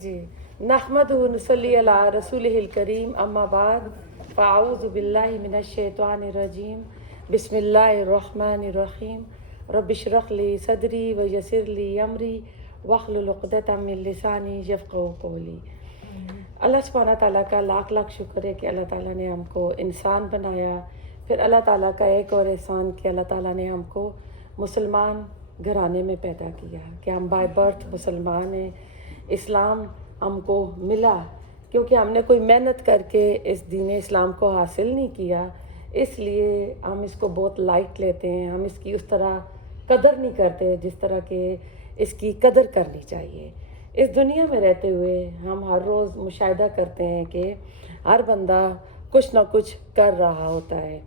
جی نحمدہ نصلی علی رسولہ الکریم اما بعد فاعوذ باللہ من الشیطان الرجیم بسم اللہ الرحمن الرحیم رب اشرح لی صدری ویسر لی امری واحلل عقدۃ من لسانی یفقہوا قولی۔ اللہ سبحانہ تعالیٰ کا لاکھ لاکھ شکر ہے کہ اللہ تعالیٰ نے ہم کو انسان بنایا۔ پھر اللہ تعالیٰ کا ایک اور احسان کہ اللہ تعالیٰ نے ہم کو مسلمان گھرانے میں پیدا کیا کہ ہم بائی برتھ مسلمان ہیں۔ اسلام ہم کو ملا کیونکہ ہم نے کوئی محنت کر کے اس دین اسلام کو حاصل نہیں کیا، اس لیے ہم اس کو بہت لائٹ لیتے ہیں، ہم اس کی اس طرح قدر نہیں کرتے جس طرح کہ اس کی قدر کرنی چاہیے۔ اس دنیا میں رہتے ہوئے ہم ہر روز مشاہدہ کرتے ہیں کہ ہر بندہ کچھ نہ کچھ کر رہا ہوتا ہے۔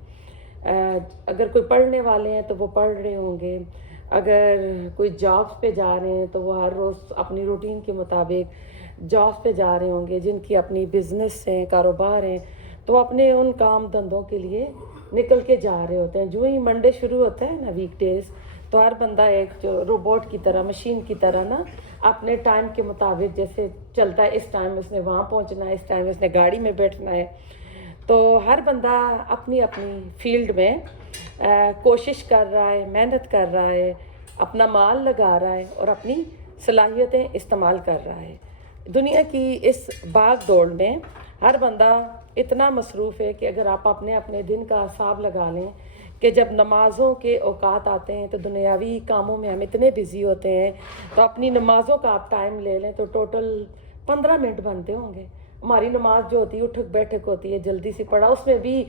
اگر کوئی پڑھنے والے ہیں تو وہ پڑھ رہے ہوں گے، اگر کوئی جابس پہ جا رہے ہیں تو وہ ہر روز اپنی روٹین کے مطابق جابس پہ جا رہے ہوں گے، جن کی اپنی بزنس ہیں، کاروبار ہیں، تو اپنے ان کام دھندوں کے لیے نکل کے جا رہے ہوتے ہیں۔ جو ہی منڈے شروع ہوتا ہے نا، ویک ڈیز، تو ہر بندہ ایک جو روبوٹ کی طرح، مشین کی طرح نا اپنے ٹائم کے مطابق جیسے چلتا ہے، اس ٹائم اس نے وہاں پہنچنا ہے، اس ٹائم اس نے گاڑی میں بیٹھنا ہے۔ تو ہر بندہ اپنی اپنی فیلڈ میں کوشش کر رہا ہے، محنت کر رہا ہے، اپنا مال لگا رہا ہے اور اپنی صلاحیتیں استعمال کر رہا ہے۔ دنیا کی اس بھاگ دوڑ میں ہر بندہ اتنا مصروف ہے کہ اگر آپ اپنے اپنے دن کا حساب لگا لیں کہ جب نمازوں کے اوقات آتے ہیں تو دنیاوی کاموں میں ہم اتنے بزی ہوتے ہیں، تو اپنی نمازوں کا آپ ٹائم لے لیں تو ٹوٹل 15 منٹ بنتے ہوں گے۔ ہماری نماز جو ہوتی ہے اٹھک بیٹھک ہوتی ہے، جلدی سے پڑھا، اس میں بھی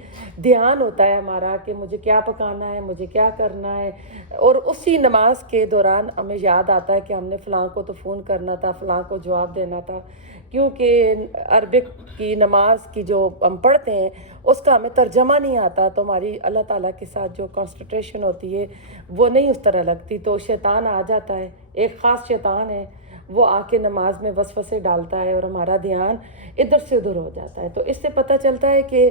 دھیان ہوتا ہے ہمارا کہ مجھے کیا پکانا ہے، مجھے کیا کرنا ہے، اور اسی نماز کے دوران ہمیں یاد آتا ہے کہ ہم نے فلاں کو تو فون کرنا تھا، فلاں کو جواب دینا تھا، کیونکہ عربک کی نماز کی جو ہم پڑھتے ہیں اس کا ہمیں ترجمہ نہیں آتا، تو ہماری اللہ تعالیٰ کے ساتھ جو کنسنٹریشن ہوتی ہے وہ نہیں اس طرح لگتی، تو شیطان آ جاتا ہے، ایک خاص شیطان ہے، وہ آ کے نماز میں وسوسے ڈالتا ہے اور ہمارا دھیان ادھر سے ادھر ہو جاتا ہے۔ تو اس سے پتہ چلتا ہے کہ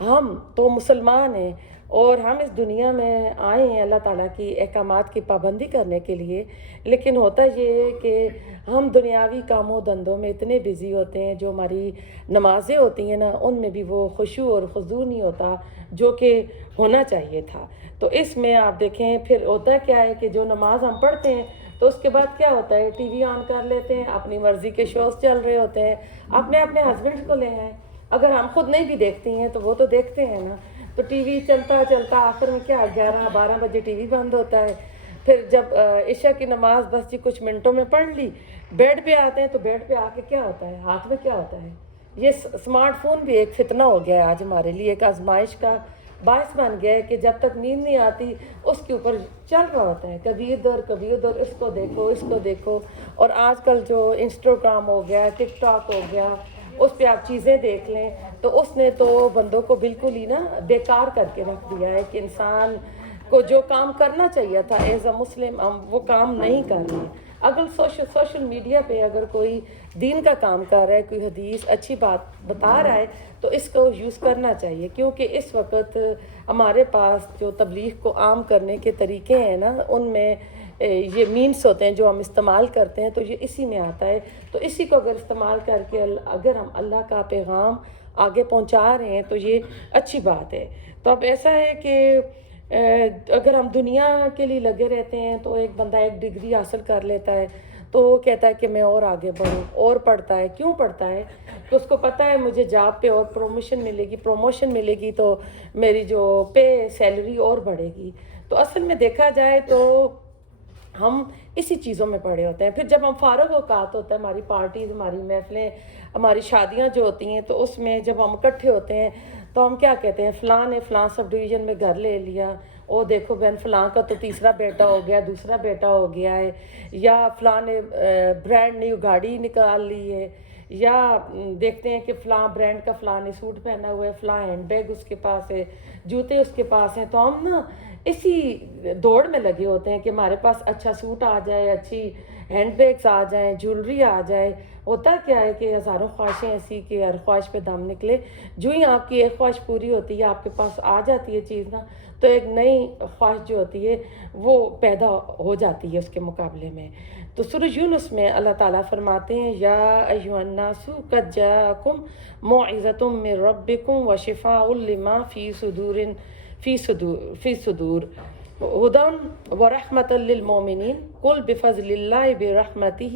ہم تو مسلمان ہیں اور ہم اس دنیا میں آئے ہیں اللہ تعالیٰ کی احکامات کی پابندی کرنے کے لیے، لیکن ہوتا یہ ہے کہ ہم دنیاوی کاموں دھندوں میں اتنے بزی ہوتے ہیں، جو ہماری نمازیں ہوتی ہیں نا ان میں بھی وہ خشوع اور خضوع نہیں ہوتا جو کہ ہونا چاہیے تھا۔ تو اس میں آپ دیکھیں پھر ہوتا کیا ہے کہ جو نماز ہم پڑھتے ہیں تو اس کے بعد کیا ہوتا ہے، ٹی وی آن کر لیتے ہیں، اپنی مرضی کے شوز چل رہے ہوتے ہیں، اپنے ہسبینڈ کو لے آئیں، اگر ہم خود نہیں بھی دیکھتی ہیں تو وہ تو دیکھتے ہیں نا، تو ٹی وی چلتا چلتا آخر میں کیا 11-12 بجے ٹی وی بند ہوتا ہے۔ پھر جب عشاء کی نماز بس جی کچھ منٹوں میں پڑھ لی، بیڈ پہ آتے ہیں تو بیڈ پہ آ کے کیا ہوتا ہے، ہاتھ میں کیا ہوتا ہے، یہ اسمارٹ فون بھی ایک فتنہ ہو گیا ہے آج ہمارے لیے، ایک آزمائش کا باعث بن گیا ہے کہ جب تک نیند نہیں آتی اس کے اوپر چل رہا ہوتا ہے، کبھی ادھر کبھی ادھر، اس کو دیکھو اس کو دیکھو، اور آج کل جو انسٹاگرام ہو گیا، ٹک ٹاک ہو گیا، اس پہ آپ چیزیں دیکھ لیں، تو اس نے تو بندوں کو بالکل ہی نا بیکار کر کے رکھ دیا ہے کہ انسان کو جو کام کرنا چاہیے تھا ایز اے مسلم ہم وہ کام نہیں کر رہے ہیں۔ اگر سوشل میڈیا پہ اگر کوئی دین کا کام کر رہا ہے، کوئی حدیث اچھی بات بتا رہا ہے تو اس کو یوز کرنا چاہیے، کیونکہ اس وقت ہمارے پاس جو تبلیغ کو عام کرنے کے طریقے ہیں نا ان میں یہ مینس ہوتے ہیں جو ہم استعمال کرتے ہیں، تو یہ اسی میں آتا ہے، تو اسی کو اگر استعمال کر کے اگر ہم اللہ کا پیغام آگے پہنچا رہے ہیں تو یہ اچھی بات ہے۔ تو اب ایسا ہے کہ اگر ہم دنیا کے لیے لگے رہتے ہیں تو ایک بندہ ایک ڈگری حاصل کر لیتا ہے تو وہ کہتا ہے کہ میں اور آگے بڑھوں، اور پڑھتا ہے، کیوں پڑھتا ہے کہ اس کو پتہ ہے مجھے جاب پہ اور پروموشن ملے گی تو میری جو پے سیلری اور بڑھے گی۔ تو اصل میں دیکھا جائے تو ہم اسی چیزوں میں پڑے ہوتے ہیں۔ پھر جب ہم فارغ اوقات ہوتا ہے، ہماری پارٹیز، ہماری محفلیں، ہماری شادیاں جو ہوتی ہیں، تو اس میں جب ہم اکٹھے ہوتے ہیں تو ہم کیا کہتے ہیں، فلاں نے فلاں سب ڈویژن میں گھر لے لیا، او دیکھو بہن فلاں کا تو تیسرا بیٹا ہو گیا، دوسرا بیٹا ہو گیا ہے، یا فلاں نے برانڈ نیو گاڑی نکال لی ہے، یا دیکھتے ہیں کہ فلاں برانڈ کا فلاں نے سوٹ پہنا ہوا ہے، فلاں ہینڈ بیگ اس کے پاس ہے، جوتے اس کے پاس ہیں، تو ہم نا اسی دوڑ میں لگے ہوتے ہیں کہ ہمارے پاس اچھا سوٹ آ جائے، اچھی ہینڈ بیگس آ جائیں، جولری آ جائے۔ ہوتا کیا ہے کہ ہزاروں خواہشیں ایسی کہ ہر خواہش پہ دم نکلے، جو ہی آپ کی ایک خواہش پوری ہوتی ہے، آپ کے پاس آ جاتی ہے چیز نا، تو ایک نئی خواہش جو ہوتی ہے وہ پیدا ہو جاتی ہے اس کے مقابلے میں۔ تو سورہ یونس میں اللہ تعالیٰ فرماتے ہیں یا ایھا الناس قد جاءکم موعظۃ من ربکم وشفاء لما فی صدور ہدی ورحمۃ للمؤمنین قل بفضل اللہ برحمتہ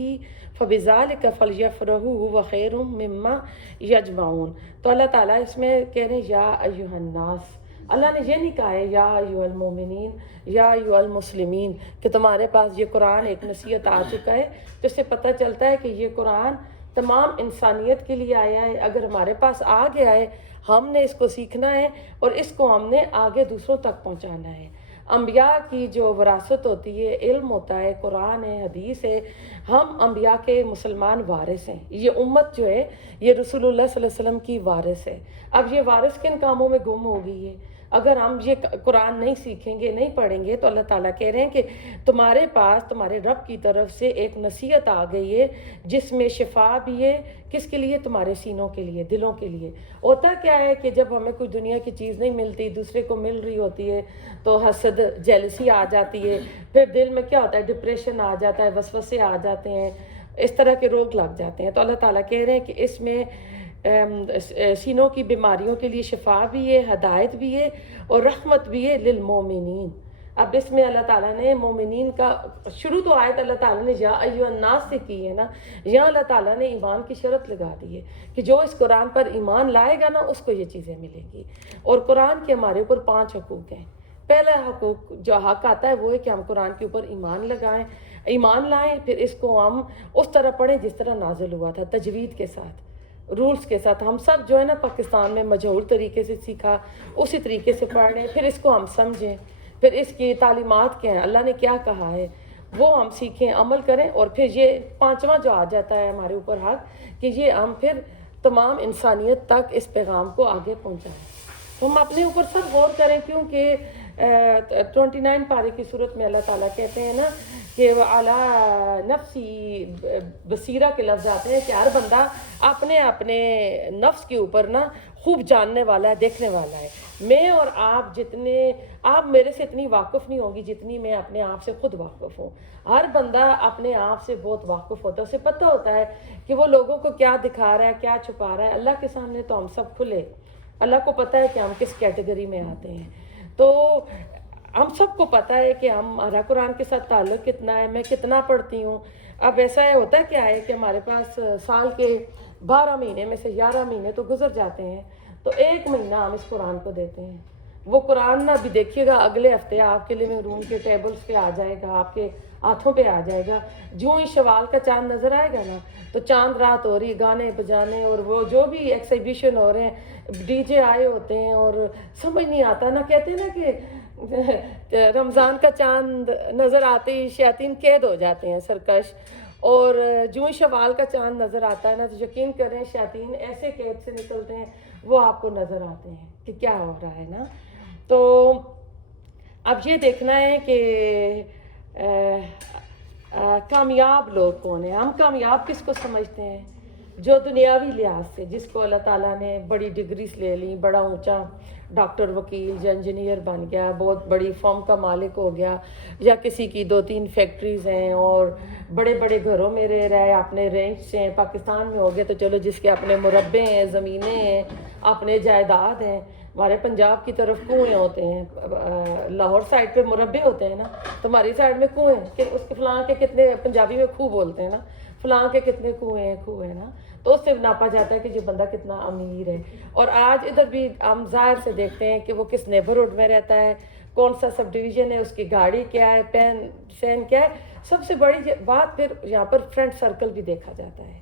فبذلک فلیفرحوا ھو خیر مما یجمعون۔ تو اللہ تعالیٰ اس میں کہہ رہے ہیں یا ایھا الناس، اللہ نے یہ نہیں کہا ہے یا ایھا المؤمنین یا ایھا المسلمین کہ تمہارے پاس یہ قرآن ایک نصیحت آ چکا ہے، تو اس سے پتہ چلتا ہے کہ یہ قرآن تمام انسانیت کے لیے آیا ہے۔ اگر ہمارے پاس آ گیا ہے، ہم نے اس کو سیکھنا ہے اور اس کو ہم نے آگے دوسروں تک پہنچانا ہے۔ انبیاء کی جو وراثت ہوتی ہے، علم ہوتا ہے، قرآن ہے، حدیث ہے، ہم انبیاء کے مسلمان وارث ہیں۔ یہ امت جو ہے یہ رسول اللہ صلی اللہ علیہ وسلم کی وارث ہے۔ اب یہ وارث کن کاموں میں گم ہو گئی ہے؟ اگر ہم یہ قرآن نہیں سیکھیں گے، نہیں پڑھیں گے، تو اللہ تعالیٰ کہہ رہے ہیں کہ تمہارے پاس تمہارے رب کی طرف سے ایک نصیحت آ گئی ہے جس میں شفا بھی ہے۔ کس کے لیے؟ تمہارے سینوں کے لیے، دلوں کے لیے۔ ہوتا کیا ہے کہ جب ہمیں کوئی دنیا کی چیز نہیں ملتی، دوسرے کو مل رہی ہوتی ہے تو حسد، جیلسی آ جاتی ہے، پھر دل میں کیا ہوتا ہے، ڈپریشن آ جاتا ہے، وسوسے آ جاتے ہیں، اس طرح کے روگ لگ جاتے ہیں۔ تو اللہ تعالیٰ کہہ رہے ہیں کہ اس میں سینوں کی بیماریوں کے لیے شفا بھی ہے، ہدایت بھی ہے اور رحمت بھی ہے للمومنین۔ اب اس میں اللہ تعالیٰ نے مومنین کا شروع تو آیت اللہ تعالیٰ نے یا ایھا الناس سے کی ہے نا، یہاں اللہ تعالیٰ نے ایمان کی شرط لگا دی ہے کہ جو اس قرآن پر ایمان لائے گا نا اس کو یہ چیزیں ملیں گی۔ اور قرآن کے ہمارے اوپر 5 حقوق ہیں۔ پہلا حقوق جو حق آتا ہے وہ ہے کہ ہم قرآن کے اوپر ایمان لائیں، پھر اس کو ہم اس طرح پڑھیں جس طرح نازل ہوا تھا، تجوید کے ساتھ، رولز کے ساتھ۔ ہم سب جو ہے نا پاکستان میں مجہول طریقے سے سیکھا، اسی طریقے سے پڑھ رہے ہیں، پھر اس کو ہم سمجھیں، پھر اس کی تعلیمات کیا ہیں، اللہ نے کیا کہا ہے وہ ہم سیکھیں، عمل کریں، اور پھر یہ 5واں جو آ جاتا ہے ہمارے اوپر حق کہ یہ ہم پھر تمام انسانیت تک اس پیغام کو آگے پہنچائیں۔ تو ہم اپنے اوپر سب غور کریں، کیونکہ 29 پارے کی صورت میں اللہ تعالیٰ کہتے ہیں نا کہ وَعَلَىٰ نَفْسِهِ بصیرہ کے لفظ آتے ہیں کہ ہر بندہ اپنے نفس کے اوپر نا خوب جاننے والا ہے، دیکھنے والا ہے۔ میں اور آپ میرے سے اتنی واقف نہیں ہوگی جتنی میں اپنے آپ سے خود واقف ہوں۔ ہر بندہ اپنے آپ سے بہت واقف ہوتا ہے، اسے پتہ ہوتا ہے کہ وہ لوگوں کو کیا دکھا رہا ہے، کیا چھپا رہا ہے۔ اللہ کے سامنے تو ہم سب کھلے، اللہ کو پتہ ہے کہ ہم کس کیٹیگری میں آتے ہیں۔ تو ہم سب کو پتہ ہے کہ ہمارا قرآن کے ساتھ تعلق کتنا ہے، میں کتنا پڑھتی ہوں۔ اب ایسا ہے، ہوتا کیا ہے کہ ہمارے پاس سال کے 12 مہینے میں سے 11 مہینے تو گزر جاتے ہیں، تو 1 مہینہ ہم اس قرآن کو دیتے ہیں۔ وہ قرآن نہ بھی دیکھیے گا، اگلے ہفتے آپ کے لیونگ روم کے ٹیبلز پہ آ جائے گا، آپ کے ہاتھوں پہ آ جائے گا۔ جو ہی شوال کا چاند نظر آئے گا نا تو چاند رات ہو رہی، گانے بجانے اور وہ جو بھی ایکسیبیشن ہو رہے ہیں، ڈی جے آئے ہوتے ہیں، اور سمجھ نہیں آتا نا، کہتے ہیں نا کہ رمضان کا چاند نظر آتے ہی شیاطین قید ہو جاتے ہیں سرکش، اور جو ہی شوال کا چاند نظر آتا ہے نا تو یقین کریں شیاطین ایسے قید سے نکلتے ہیں، وہ آپ کو نظر آتے ہیں کہ کیا ہو رہا ہے نا۔ تو اب یہ دیکھنا ہے کہ کامیاب لوگ کون ہیں۔ ہم کامیاب کس کو سمجھتے ہیں؟ جو دنیاوی لحاظ سے، جس کو اللہ تعالیٰ نے بڑی ڈگریز لے لی، بڑا اونچا ڈاکٹر، وکیل یا انجینئر بن گیا، بہت بڑی فرم کا مالک ہو گیا، یا کسی کی 2-3 فیکٹریز ہیں اور بڑے بڑے گھروں میں رہ رہا ہے، اپنے رینچ سے ہیں، پاکستان میں ہو گئے تو چلو جس کے اپنے مربع ہیں، زمینیں ہیں، اپنے جائیداد ہیں۔ ہمارے پنجاب کی طرف کنویں ہوتے ہیں، لاہور سائڈ پہ مربع ہوتے ہیں نا، تو ہماری سائڈ میں کنویں، کہ اس کے فلاں کے کتنے، پنجابی میں کھو بولتے ہیں نا، فلاں کے کتنے کنویں ہیں نا، تو اس سے ناپا جاتا ہے کہ یہ بندہ کتنا امیر ہے۔ اور آج ادھر بھی ہم ظاہر سے دیکھتے ہیں کہ وہ کس نیبرہڈ میں رہتا ہے، کون سا سب ڈویژن ہے، اس کی گاڑی کیا ہے، پہن سہن کیا ہے۔ سب سے بڑی بات پھر یہاں پر فرینڈ سرکل بھی دیکھا جاتا ہے۔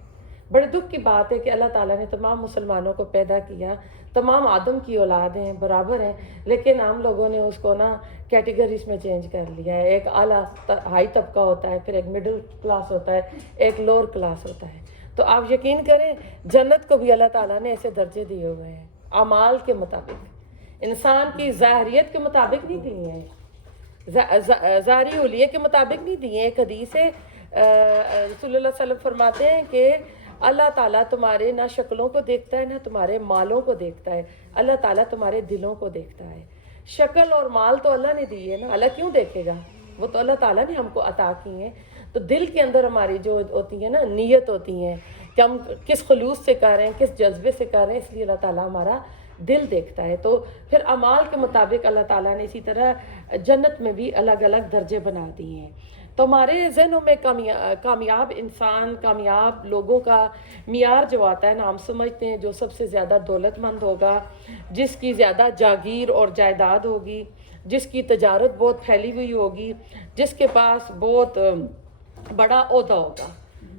بڑے دکھ کی بات ہے کہ اللہ تعالیٰ نے تمام مسلمانوں کو پیدا کیا، تمام آدم کی اولاد ہیں، برابر ہیں، لیکن ہم لوگوں نے اس کو نا کیٹیگریز میں چینج کر لیا ہے۔ ایک اعلیٰ ہائی طبقہ ہوتا ہے، پھر ایک مڈل کلاس ہوتا ہے، ایک لوور کلاس ہوتا ہے۔ تو آپ یقین کریں جنت کو بھی اللہ تعالیٰ نے ایسے درجے دیے ہوئے ہیں، اعمال کے مطابق، انسان کی ظاہریت کے مطابق نہیں دیے ہیں، ظاہری حلیے کے مطابق نہیں دیے ہیں۔ ایک حدیث ہے، رسول اللہ صلی اللہ علیہ وسلم فرماتے ہیں کہ اللہ تعالیٰ تمہارے نہ شکلوں کو دیکھتا ہے، نہ تمہارے مالوں کو دیکھتا ہے، اللہ تعالیٰ تمہارے دلوں کو دیکھتا ہے۔ شکل اور مال تو اللہ نے دی ہے نا، اللہ کیوں دیکھے گا؟ وہ تو اللہ تعالیٰ نے ہم کو عطا کی ہیں۔ تو دل کے اندر ہماری جو ہوتی ہے نا نیت ہوتی ہیں کہ ہم کس خلوص سے کر رہے ہیں، کس جذبے سے کر رہے ہیں، اس لیے اللہ تعالیٰ ہمارا دل دیکھتا ہے. تو پھر اعمال کے مطابق اللہ تعالیٰ نے اسی طرح جنت میں بھی الگ الگ درجے بنا دیے ہیں. تو ہمارے ذہنوں میں کامیاب انسان، کامیاب لوگوں کا معیار جو آتا ہے نا، ہم سمجھتے ہیں جو سب سے زیادہ دولت مند ہوگا، جس کی زیادہ جاگیر اور جائیداد ہوگی، جس کی تجارت بہت پھیلی ہوئی ہوگی، جس کے پاس بہت بڑا عہدہ ہوگا.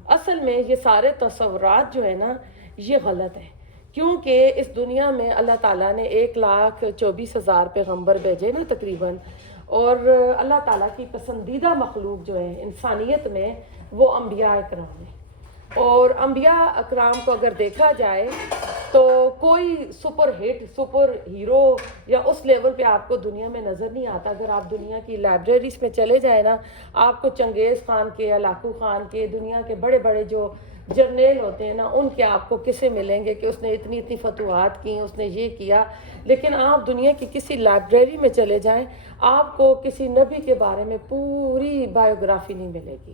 اصل میں یہ سارے تصورات جو ہے نا یہ غلط ہے، کیونکہ اس دنیا میں اللہ تعالیٰ نے 1,24,000 پیغمبر بھیجے نا تقریباً، اور اللہ تعالیٰ کی پسندیدہ مخلوق جو ہے انسانیت میں وہ انبیاء اکرام ہیں. اور انبیاء اکرام کو اگر دیکھا جائے تو کوئی سپر ہٹ، سپر ہیرو یا اس لیول پہ آپ کو دنیا میں نظر نہیں آتا. اگر آپ دنیا کی لائبریریز میں چلے جائیں نا، آپ کو چنگیز خان کے، ہلاکو خان کے، دنیا کے بڑے بڑے جو جرنیل ہوتے ہیں نا، ان کے آپ کو قصے ملیں گے کہ اس نے اتنی اتنی فتوحات کی، اس نے یہ کیا. لیکن آپ دنیا کی کسی لائبریری میں چلے جائیں، آپ کو کسی نبی کے بارے میں پوری بایوگرافی نہیں ملے گی.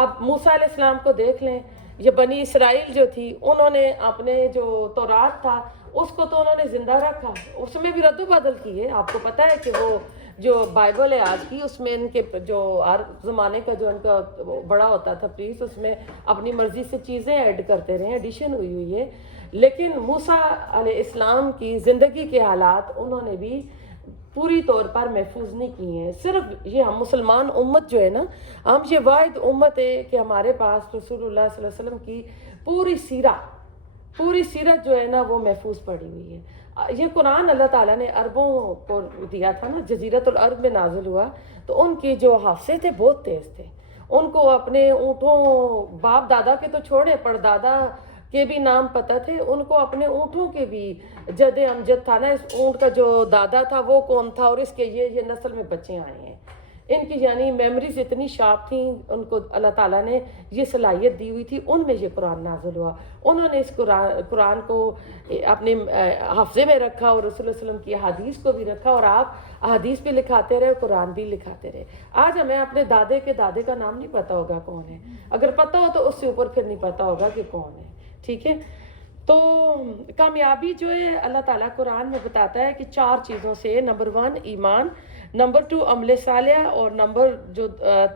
آپ موسیٰ علیہ السلام کو دیکھ لیں، یہ بنی اسرائیل جو تھی، انہوں نے اپنے جو تورات تھا اس کو تو انہوں نے زندہ رکھا، اس میں بھی رد و بدل کیے. آپ کو پتہ ہے کہ وہ جو بائبل ہے آج کی، اس میں ان کے جو ہر زمانے کا جو ان کا بڑا ہوتا تھا پریس، اس میں اپنی مرضی سے چیزیں ایڈ کرتے رہے ہیں، ایڈیشن ہوئی ہوئی ہے. لیکن موسیٰ علیہ السلام کی زندگی کے حالات انہوں نے بھی پوری طور پر محفوظ نہیں کیے ہیں. صرف یہ ہم مسلمان امت جو ہے نا، ہم یہ واحد امت ہے کہ ہمارے پاس رسول اللہ صلی اللہ علیہ وسلم کی پوری سیرت جو ہے نا وہ محفوظ پڑی ہوئی ہے. یہ قرآن اللہ تعالیٰ نے عربوں کو دیا تھا نا، جزیرت العرب میں نازل ہوا، تو ان کی جو حافظے تھے بہت تیز تھے. ان کو اپنے اونٹوں، باپ دادا کے تو چھوڑے، پردادا کے بھی نام پتہ تھے ان کو، اپنے اونٹوں کے بھی جد امجد تھا نا، اس اونٹ کا جو دادا تھا وہ کون تھا، اور اس کے یہ نسل میں بچے آئے ہیں. ان کی یعنی میموریز اتنی شارپ تھیں، ان کو اللہ تعالیٰ نے یہ صلاحیت دی ہوئی تھی. ان میں یہ قرآن نازل ہوا، انہوں نے اس قرآن کو اپنے حافظے میں رکھا، اور رسول اللہ علیہ وسلم کی احادیث کو بھی رکھا. اور آپ احادیث بھی لکھاتے رہے، قرآن بھی لکھاتے رہے. آج ہمیں اپنے دادے کے دادے کا نام نہیں پتہ ہوگا کون ہے، اگر پتہ ہو تو اس سے اوپر پھر نہیں پتہ ہوگا کہ کون ہے. ٹھیک ہے. تو کامیابی جو ہے اللہ تعالیٰ قرآن میں بتاتا ہے کہ 4 چیزوں سے، نمبر 1 ایمان، نمبر 2 عمل صالح، اور نمبر جو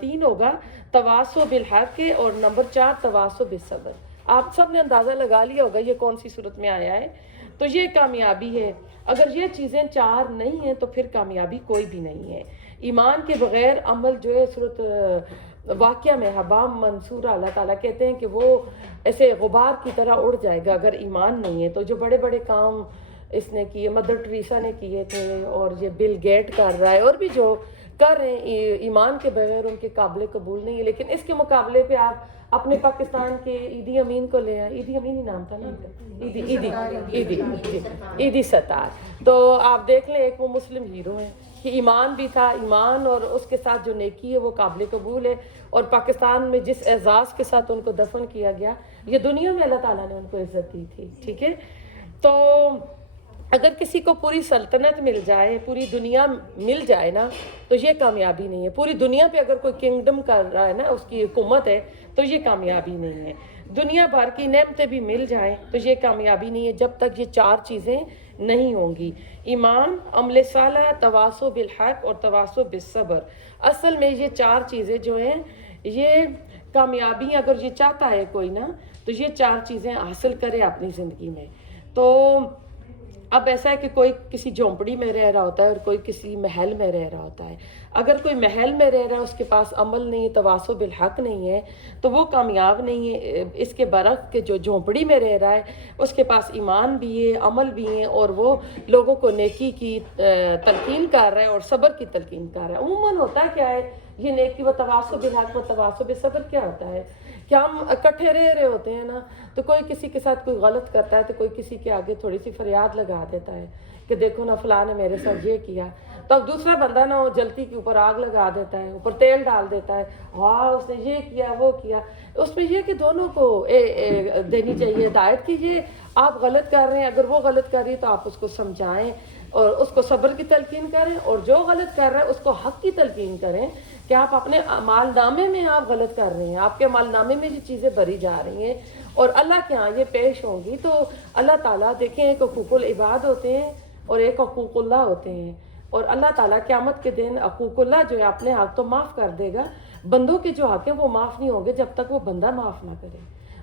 3 ہوگا تواصو بالحق، اور نمبر 4 تواصو بالصبر. آپ سب نے اندازہ لگا لیا ہوگا یہ کون سی صورت میں آیا ہے. تو یہ کامیابی ہے. اگر یہ چیزیں 4 نہیں ہیں تو پھر کامیابی کوئی بھی نہیں ہے. ایمان کے بغیر عمل جو ہے صورت واقعہ میں حبام منصورہ، اللہ تعالیٰ کہتے ہیں کہ وہ ایسے غبار کی طرح اڑ جائے گا اگر ایمان نہیں ہے. تو جو بڑے بڑے کام اس نے کیے، مدر ٹریسا نے کیے تھے، اور یہ بل گیٹ کر رہا ہے، اور بھی جو کر رہے ہیں، ایمان کے بغیر ان کے قابل قبول نہیں ہے. لیکن اس کے مقابلے پہ آپ اپنے پاکستان کے ایدی امین کو لے آئے، ایدی امین ہی نام تھا نا، ایدی ستار. تو آپ دیکھ لیں، ایک وہ مسلم ہیرو ہیں کہ ایمان بھی تھا، ایمان اور اس کے ساتھ جو نیکی ہے وہ قابل قبول ہے. اور پاکستان میں جس اعزاز کے ساتھ ان کو دفن کیا گیا، یہ دنیا میں اللہ تعالیٰ نے ان کو عزت دی تھی. ٹھیک ہے. تو اگر کسی کو پوری سلطنت مل جائے، پوری دنیا مل جائے نا، تو یہ کامیابی نہیں ہے. پوری دنیا پہ اگر کوئی کنگڈم کر رہا ہے نا، اس کی حکومت ہے، تو یہ کامیابی نہیں ہے. دنیا بھر کی نعمتیں بھی مل جائیں تو یہ کامیابی نہیں ہے جب تک یہ 4 چیزیں نہیں ہوں گی. ایمان، عمل صالح، تواصو بالحق اور تواصو بالصبر. اصل میں یہ 4 چیزیں جو ہیں، یہ کامیابی اگر یہ چاہتا ہے کوئی نا، تو یہ 4 چیزیں حاصل کرے اپنی زندگی میں. تو اب ایسا ہے کہ کوئی کسی جھونپڑی میں رہ رہا ہوتا ہے اور کوئی کسی محل میں رہ رہا ہوتا ہے. اگر کوئی محل میں رہ رہا ہے، اس کے پاس عمل نہیں، تواصو بالحق نہیں ہے، تو وہ کامیاب نہیں ہے. اس کے برعکس کہ جو جھونپڑی میں رہ رہا ہے، اس کے پاس ایمان بھی ہے، عمل بھی ہے، اور وہ لوگوں کو نیکی کی تلقین کر رہا ہے اور صبر کی تلقین کر رہا ہے. عموماً ہوتا کیا ہے یہ نیکی و تواصو بالحق و تواصو بالصبر کیا ہوتا ہے کہ ہم اکٹھے رہ رہے ہوتے ہیں نا، تو کوئی کسی کے ساتھ کوئی غلط کرتا ہے تو کوئی کسی کے آگے تھوڑی سی فریاد لگا دیتا ہے کہ دیکھو نا فلاں نے میرے ساتھ یہ کیا. تو اب دوسرا بندہ نا وہ جلتی کے اوپر آگ لگا دیتا ہے، اوپر تیل ڈال دیتا ہے، ہاں اس نے یہ کیا وہ کیا. اس میں یہ کہ دونوں کو دینی چاہیے ہدایت کہ یہ آپ غلط کر رہے ہیں، اگر وہ غلط کر رہی ہے تو آپ اس کو سمجھائیں، اور اس کو صبر کی تلقین کریں، اور جو غلط کر رہا ہے اس کو حق کی تلقین کریں کہ آپ اپنے مال نامے میں آپ غلط کر رہے ہیں، آپ کے مال نامے میں یہ چیزیں بھری جا رہی ہیں اور اللہ کے ہاں یہ پیش ہوں گی۔ تو اللہ تعالیٰ دیکھیں، ایک حقوق العباد ہوتے ہیں اور ایک حقوق اللہ ہوتے ہیں، اور اللہ تعالیٰ قیامت کے دن حقوق اللہ جو ہے اپنے حق تو معاف کر دے گا، بندوں کے جو حق ہیں وہ معاف نہیں ہوں گے جب تک وہ بندہ معاف نہ کرے۔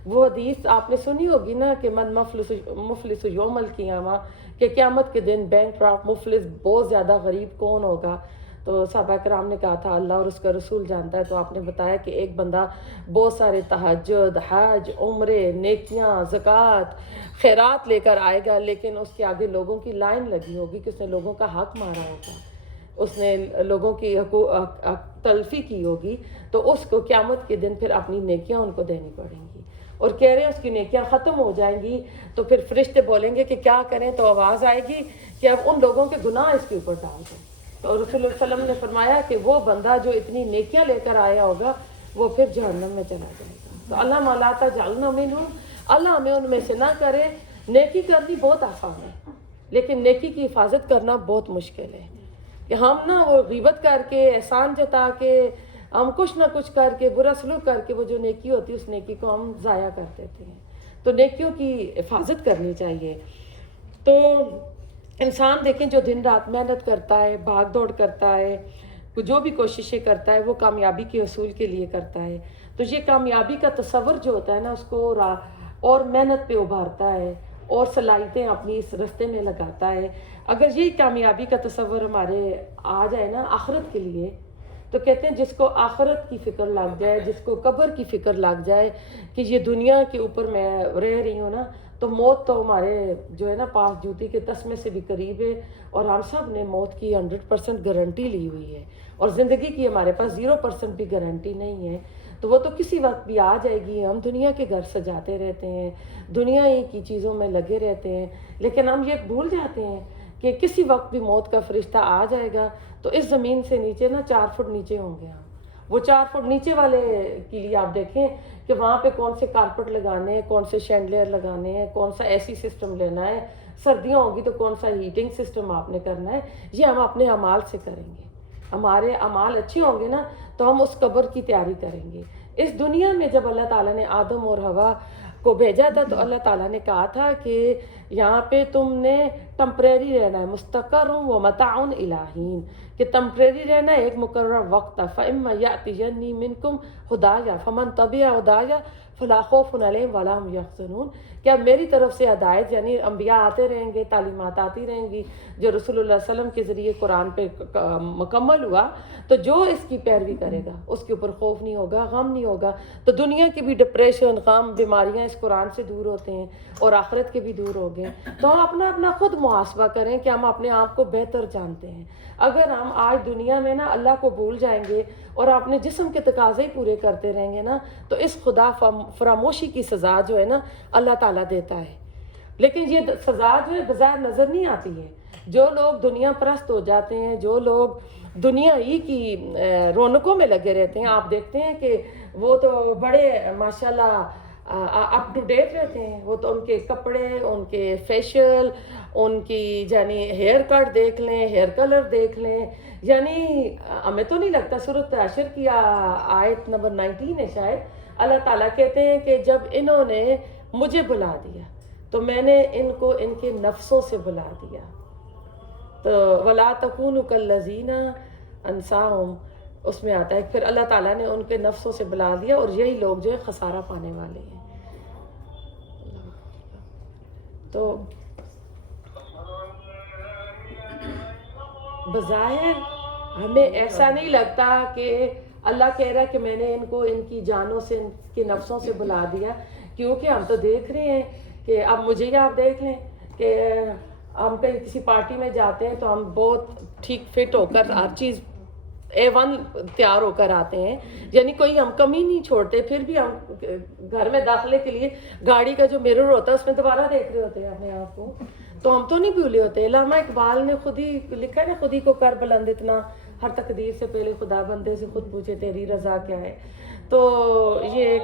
وہ حدیث آپ نے سنی ہوگی نا کہ من مفلس یوم القیامہ، کہ قیامت کے دن بینک مفلس بہت زیادہ غریب کون ہوگا؟ تو صحابہ کرام نے کہا تھا اللہ اور اس کا رسول جانتا ہے، تو آپ نے بتایا کہ ایک بندہ بہت سارے تہجد، حج، عمرے، نیکیاں، زکوٰۃ، خیرات لے کر آئے گا، لیکن اس کے آگے لوگوں کی لائن لگی ہوگی کہ اس نے لوگوں کا حق مارا ہوگا، اس نے لوگوں کی تلفی کی ہوگی، تو اس کو قیامت کے دن پھر اپنی نیکیاں ان کو دینی پڑیں گی، اور کہہ رہے ہیں اس کی نیکیاں ختم ہو جائیں گی، تو پھر فرشتے بولیں گے کہ کیا کریں؟ تو آواز آئے گی کہ اب ان لوگوں کے گناہ اس کے اوپر ڈال دیں۔ تو رسول اللہ صلی اللہ علیہ وسلم نے فرمایا کہ وہ بندہ جو اتنی نیکیاں لے کر آیا ہوگا وہ پھر جہنم میں چلا جائے گا۔ تو اللہ مولا تجعلنا منہم، اللہ ہمیں ان میں سے نہ کرے۔ نیکی کرنی بہت آسان ہے، لیکن نیکی کی حفاظت کرنا بہت مشکل ہے، کہ ہم نا وہ غیبت کر کے، احسان جتا کے، ہم کچھ نہ کچھ کر کے، برا سلوک کر کے وہ جو نیکی ہوتی ہے اس نیکی کو ہم ضائع کر دیتے ہیں۔ تو نیکیوں کی حفاظت کرنی چاہیے۔ تو انسان دیکھیں جو دن رات محنت کرتا ہے، بھاگ دوڑ کرتا ہے، جو بھی کوششیں کرتا ہے وہ کامیابی کے حصول کے لیے کرتا ہے، تو یہ کامیابی کا تصور جو ہوتا ہے نا اس کو اور محنت پہ ابھارتا ہے اور صلاحیتیں اپنی اس رستے میں لگاتا ہے۔ اگر یہ کامیابی کا تصور ہمارے آ جائے نا آخرت کے لیے، تو کہتے ہیں جس کو آخرت کی فکر لگ جائے، جس کو قبر کی فکر لگ جائے کہ یہ دنیا کے اوپر میں رہ رہی ہوں نا، تو موت تو ہمارے جو ہے نا پاس جوتی کے تسمے سے بھی قریب ہے، اور ہم سب نے موت کی 100% گارنٹی لی ہوئی ہے، اور زندگی کی ہمارے پاس 0% بھی گارنٹی نہیں ہے، تو وہ تو کسی وقت بھی آ جائے گی۔ ہم دنیا کے گھر سجاتے رہتے ہیں، دنیا ہی کی چیزوں میں لگے رہتے ہیں، لیکن ہم یہ بھول جاتے ہیں کہ کسی وقت بھی موت کا فرشتہ آ جائے گا، تو اس زمین سے نیچے نا 4 فٹ نیچے ہوں گے ہم۔ وہ 4 فٹ نیچے والے کے لیے آپ دیکھیں کہ وہاں پہ کون سے کارپٹ لگانے ہیں، کون سے شینڈلیئر لگانے ہیں، کون سا ایسی سسٹم لینا ہے، سردیاں ہوگی تو کون سا ہیٹنگ سسٹم آپ نے کرنا ہے، یہ ہم اپنے اعمال سے کریں گے۔ ہمارے اعمال اچھے ہوں گے نا تو ہم اس قبر کی تیاری کریں گے۔ اس دنیا میں جب اللہ تعالیٰ نے آدم اور حوا کو بھیجا تھا تو اللہ تعالیٰ نے کہا تھا کہ یہاں پہ تم نے ٹمپریری رہنا ہے، مستقر و متاع الی حین، کہ ٹمپریری رہنا ہے ایک مقرر وقت تک۔ فَإِمَّا يَأْتِيَنِّي مِنْكُمْ ہدایٰ فَمَنْ تَبِعَ ہدایٰ فَلَا خَوْفٌ عَلَيْهِمْ وَلَا هُمْ يَحْزَنُونَ، کہ اب میری طرف سے ہدایت یعنی انبیاء آتے رہیں گے، تعلیمات آتی رہیں گی، جو رسول اللہ صلی اللہ علیہ وسلم کے ذریعے قرآن پہ مکمل ہوا، تو جو اس کی پیروی کرے گا اس کے اوپر خوف نہیں ہوگا، غم نہیں ہوگا۔ تو دنیا کی بھی ڈپریشن، غم، بیماریاں اس قرآن سے دور ہوتے ہیں، اور آخرت کے بھی دور ہو گئے۔ تو ہم اپنا خود محاسبہ کریں کہ ہم اپنے آپ کو بہتر جانتے ہیں۔ اگر ہم آج دنیا میں نا اللہ کو بھول جائیں گے اور اپنے جسم کے تقاضے ہی پورے کرتے رہیں گے نا، تو اس خدا فراموشی کی سزا جو ہے نا اللہ تعالیٰ دیتا ہے، لیکن یہ سزا جو ہے بظاہر نظر نہیں آتی ہے۔ جو لوگ دنیا پرست ہو جاتے ہیں، جو لوگ دنیا ہی کی رونقوں میں لگے رہتے ہیں، آپ دیکھتے ہیں کہ وہ تو بڑے ماشاءاللہ اپ ٹو ڈیٹ رہتے ہیں، وہ تو ان کے کپڑے، ان کے فیشل، ان کی یعنی ہیئر کٹ دیکھ لیں، ہیئر کلر دیکھ لیں، یعنی ہمیں تو نہیں لگتا سورۃ حشر کی آیت نمبر 19 ہے شاید، اللہ تعالیٰ کہتے ہیں کہ جب انہوں نے مجھے بلا دیا تو میں نے ان کو ان کے نفسوں سے بلا دیا، تو وَلَا تَكُونُوا كَالَّذِينَ أَنسَاهُمْ اس میں آتا ہے، پھر اللہ تعالیٰ نے ان کے نفسوں سے بلا دیا، اور یہی لوگ جو ہے خسارہ پانے والے ہیں۔ تو بظاہر ہمیں ایسا نہیں لگتا کہ اللہ کہہ رہا ہے کہ میں نے ان کو ان کی جانوں سے، ان کے نفسوں سے بلا دیا، کیونکہ ہم تو دیکھ رہے ہیں کہ اب مجھے ہی آپ دیکھ لیں کہ ہم کہیں کسی پارٹی میں جاتے ہیں تو ہم بہت ٹھیک فٹ ہو کر ہر چیز A1 تیار ہو کر آتے ہیں، یعنی کوئی ہم کمی نہیں چھوڑتے، پھر بھی ہم گھر میں داخلے کے لیے گاڑی کا جو مرر ہوتا ہے اس میں دوبارہ دیکھ رہے ہوتے ہیں اپنے آپ کو، تو ہم تو نہیں بھولے ہوتے۔ علامہ اقبال نے خود ہی لکھا ہے نا، خود ہی کو کر بلند اتنا، ہر تقدیر سے پہلے خدا بندے سے خود پوچھے تیری رضا کیا ہے۔ تو یہ ایک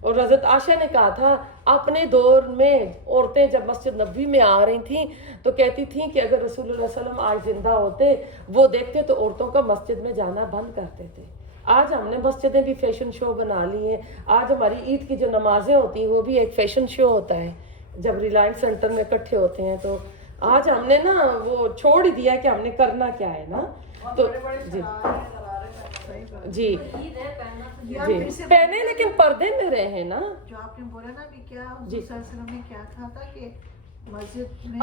اور حضرت عائشہ نے کہا تھا اپنے دور میں عورتیں جب مسجد نبوی میں آ رہی تھیں تو کہتی تھیں کہ اگر رسول اللہ صلی اللہ علیہ وسلم آج زندہ ہوتے وہ دیکھتے تو عورتوں کا مسجد میں جانا بند کرتے تھے. آج ہم نے مسجدیں بھی فیشن شو بنا لی ہیں. آج ہماری عید کی جو نمازیں ہوتی ہیں وہ بھی ایک فیشن شو ہوتا ہے جب ریلائنس سینٹر میں اکٹھے ہوتے ہیں. تو آج ہم نے نا وہ چھوڑ ہی دیا کہ ہم نے کرنا کیا ہے نا. تو جی جی پہنے لیکن پردے میں رہے ہیں نا. جو آپ نے بولا نا کہ کیا حضور صلی اللہ علیہ وسلم نے کیا کہا تھا کہ مسجد میں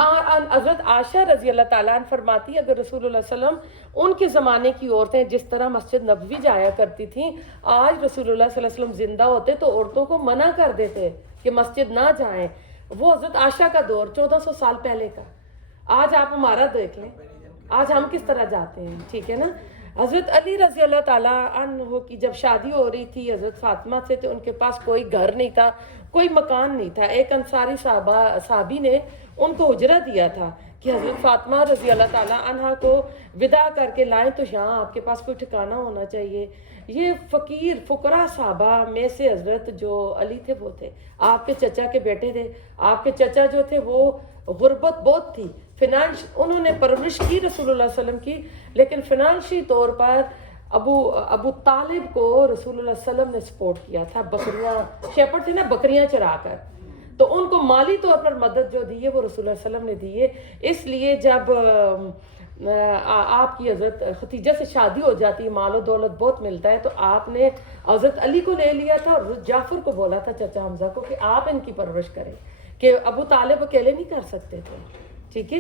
حضرت عائشہ رضی اللہ تعالیٰ عنہ فرماتی اگر رسول اللہ صلی اللہ علیہ وسلم ان کے زمانے کی عورتیں جس طرح مسجد نبوی جایا کرتی تھیں آج رسول اللہ صلی اللہ علیہ وسلم زندہ ہوتے تو عورتوں کو منع کر دیتے کہ مسجد نہ جائیں. وہ حضرت عائشہ کا دور 1400 سال پہلے کا. آج آپ ہمارا دیکھ لیں آج ہم کس طرح جاتے ہیں. ٹھیک ہے نا. حضرت علی رضی اللہ تعالیٰ عنہ کی جب شادی ہو رہی تھی حضرت فاطمہ سے تو ان کے پاس کوئی گھر نہیں تھا کوئی مکان نہیں تھا. ایک انصاری صحابی نے ان کو اجرہ دیا تھا کہ حضرت فاطمہ رضی اللہ تعالیٰ عنہ کو ودا کر کے لائیں تو یہاں آپ کے پاس کوئی ٹھکانہ ہونا چاہیے. یہ فقیر فقراء صحابہ میں سے حضرت جو علی تھے وہ تھے آپ کے چچا کے بیٹے تھے. آپ کے چچا جو تھے وہ غربت بہت تھی. انہوں نے پرورش کی رسول اللہ صلی اللہ علیہ وسلم کی لیکن فنانشی طور پر ابو طالب کو رسول اللہ صلی اللہ علیہ وسلم نے سپورٹ کیا تھا. بکریاں شیپرڈ تھے نا بکریاں چرا کر تو ان کو مالی طور پر مدد جو دی ہے وہ رسول اللہ صلی اللہ علیہ وسلم نے دی ہے. اس لیے جب آپ کی حضرت ختیجہ سے شادی ہو جاتی ہے مال و دولت بہت ملتا ہے تو آپ نے حضرت علی کو لے لیا تھا اور جعفر کو بولا تھا چچا حمزہ کو کہ آپ ان کی پرورش کریں کہ ابو طالب اکیلے نہیں کر سکتے تھے. ٹھیک ہے.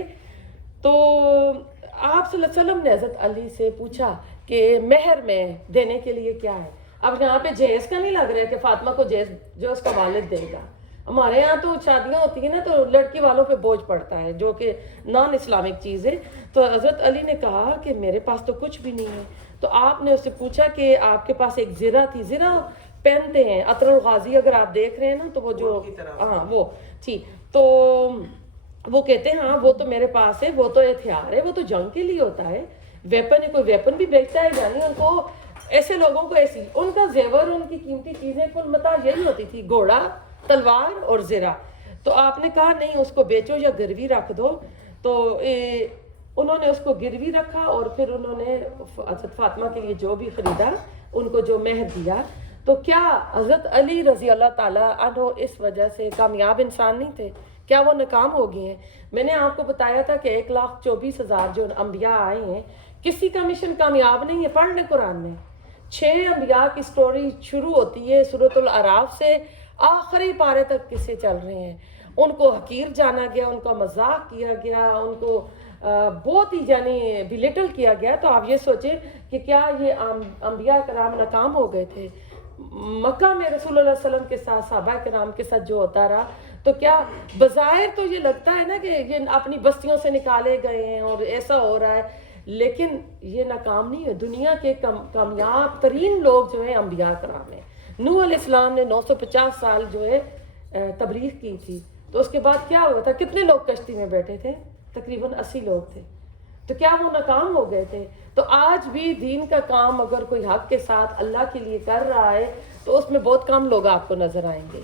تو آپ صلی اللہ علیہ وسلم نے حضرت علی سے پوچھا کہ مہر میں دینے کے لیے کیا ہے. اب یہاں پہ جہیز کا نہیں لگ رہا ہے کہ فاطمہ کو جہیز جو اس کا والد دے گا. ہمارے یہاں تو شادیاں ہوتی ہیں نا تو لڑکی والوں پہ بوجھ پڑتا ہے جو کہ نان اسلامک چیز ہے. تو حضرت علی نے کہا کہ میرے پاس تو کچھ بھی نہیں ہے. تو آپ نے اس سے پوچھا کہ آپ کے پاس ایک زرہ تھی. زرہ پہنتے ہیں عطر الغازی اگر آپ دیکھ رہے ہیں نا تو وہ جو ہاں وہ تھی تو وہ کہتے ہیں ہاں وہ تو میرے پاس ہے وہ تو ہتھیار ہے وہ تو جنگ کے لیے ہوتا ہے. ویپن ہے کوئی ویپن بھی بیچتا ہے یعنی ان کو ایسے لوگوں کو ایسی ان کا زیور ان کی قیمتی چیزیں کل متاع یہی ہوتی تھی گھوڑا تلوار اور زرہ. تو آپ نے کہا نہیں اس کو بیچو یا گروی رکھ دو. تو انہوں نے اس کو گروی رکھا اور پھر انہوں نے حضرت فاطمہ کے لیے جو بھی خریدا ان کو جو مہر دیا. تو کیا حضرت علی رضی اللہ تعالیٰ عنہ اس وجہ سے کامیاب انسان نہیں تھے؟ کیا وہ ناکام ہو گئے ہیں؟ میں نے آپ کو بتایا تھا کہ 1,24,000 جو انبیاء آئے ہیں کسی کا مشن کامیاب نہیں ہے. پڑھ لیں قرآن میں 6 انبیاء کی سٹوری شروع ہوتی ہے سورۃ الاعراف سے آخری پارے تک قصے چل رہے ہیں. ان کو حقیر جانا گیا ان کا مذاق کیا گیا ان کو بہت ہی یعنی بلیٹل کیا گیا. تو آپ یہ سوچیں کہ کیا یہ انبیاء کرام ناکام ہو گئے تھے؟ مکہ میں رسول اللہ صلی اللہ علیہ وسلم کے ساتھ صحابہ کرام کے ساتھ جو ہوتا رہا تو کیا بظاہر تو یہ لگتا ہے نا کہ یہ اپنی بستیوں سے نکالے گئے ہیں اور ایسا ہو رہا ہے لیکن یہ ناکام نہیں ہے. دنیا کے کامیاب ترین لوگ جو ہیں انبیاء کرام ہیں. نوح علیہ السلام نے 950 سال جو ہے تبلیغ کی تھی تو اس کے بعد کیا ہوا تھا؟ کتنے لوگ کشتی میں بیٹھے تھے؟ تقریباً 80 لوگ تھے. تو کیا وہ ناکام ہو گئے تھے؟ تو آج بھی دین کا کام اگر کوئی حق کے ساتھ اللہ کے لیے کر رہا ہے تو اس میں بہت کم لوگ آپ کو نظر آئیں گے.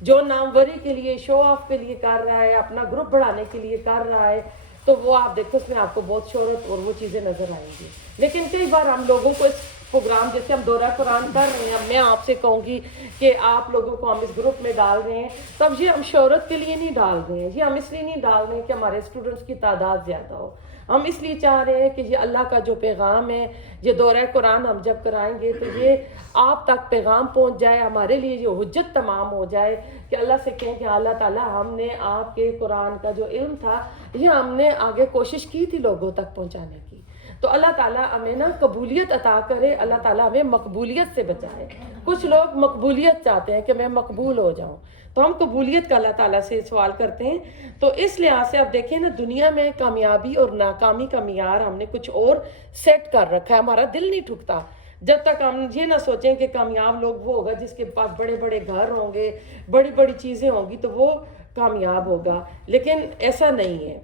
جو ناموری کے لیے شو آف کے لیے کر رہا ہے اپنا گروپ بڑھانے کے لیے کر رہا ہے تو وہ آپ دیکھو اس میں آپ کو بہت شہرت اور وہ چیزیں نظر آئیں گی. لیکن کئی بار ہم لوگوں کو اس پروگرام جیسے ہم دورہ قرآن کر رہے ہیں میں آپ سے کہوں گی کہ آپ لوگوں کو ہم اس گروپ میں ڈال رہے ہیں تب یہ ہم شہرت کے لیے نہیں ڈال رہے ہیں. یہ ہم اس لیے نہیں ڈال رہے ہیں کہ ہمارے اسٹوڈنٹس کی تعداد زیادہ ہو. ہم اس لیے چاہ رہے ہیں کہ یہ اللہ کا جو پیغام ہے یہ دورہ قرآن ہم جب کرائیں گے تو یہ آپ تک پیغام پہنچ جائے ہمارے لیے یہ حجت تمام ہو جائے کہ اللہ سے کہیں کہ اللہ تعالیٰ ہم نے آپ کے قرآن کا جو علم تھا یہ ہم نے آگے کوشش کی تھی لوگوں تک پہنچانے کی. تو اللہ تعالیٰ ہمیں نا قبولیت عطا کرے. اللہ تعالیٰ ہمیں مقبولیت سے بچائے. کچھ لوگ مقبولیت چاہتے ہیں کہ میں مقبول ہو جاؤں تو ہم قبولیت کا اللہ تعالیٰ سے سوال کرتے ہیں. تو اس لحاظ سے آپ دیکھیں نا دنیا میں کامیابی اور ناکامی کا معیار ہم نے کچھ اور سیٹ کر رکھا ہے. ہمارا دل نہیں ٹھکتا جب تک ہم یہ نہ سوچیں کہ کامیاب لوگ وہ ہوگا جس کے پاس بڑے بڑے گھر ہوں گے بڑی بڑی چیزیں ہوں گی تو وہ کامیاب ہوگا. لیکن ایسا نہیں ہے.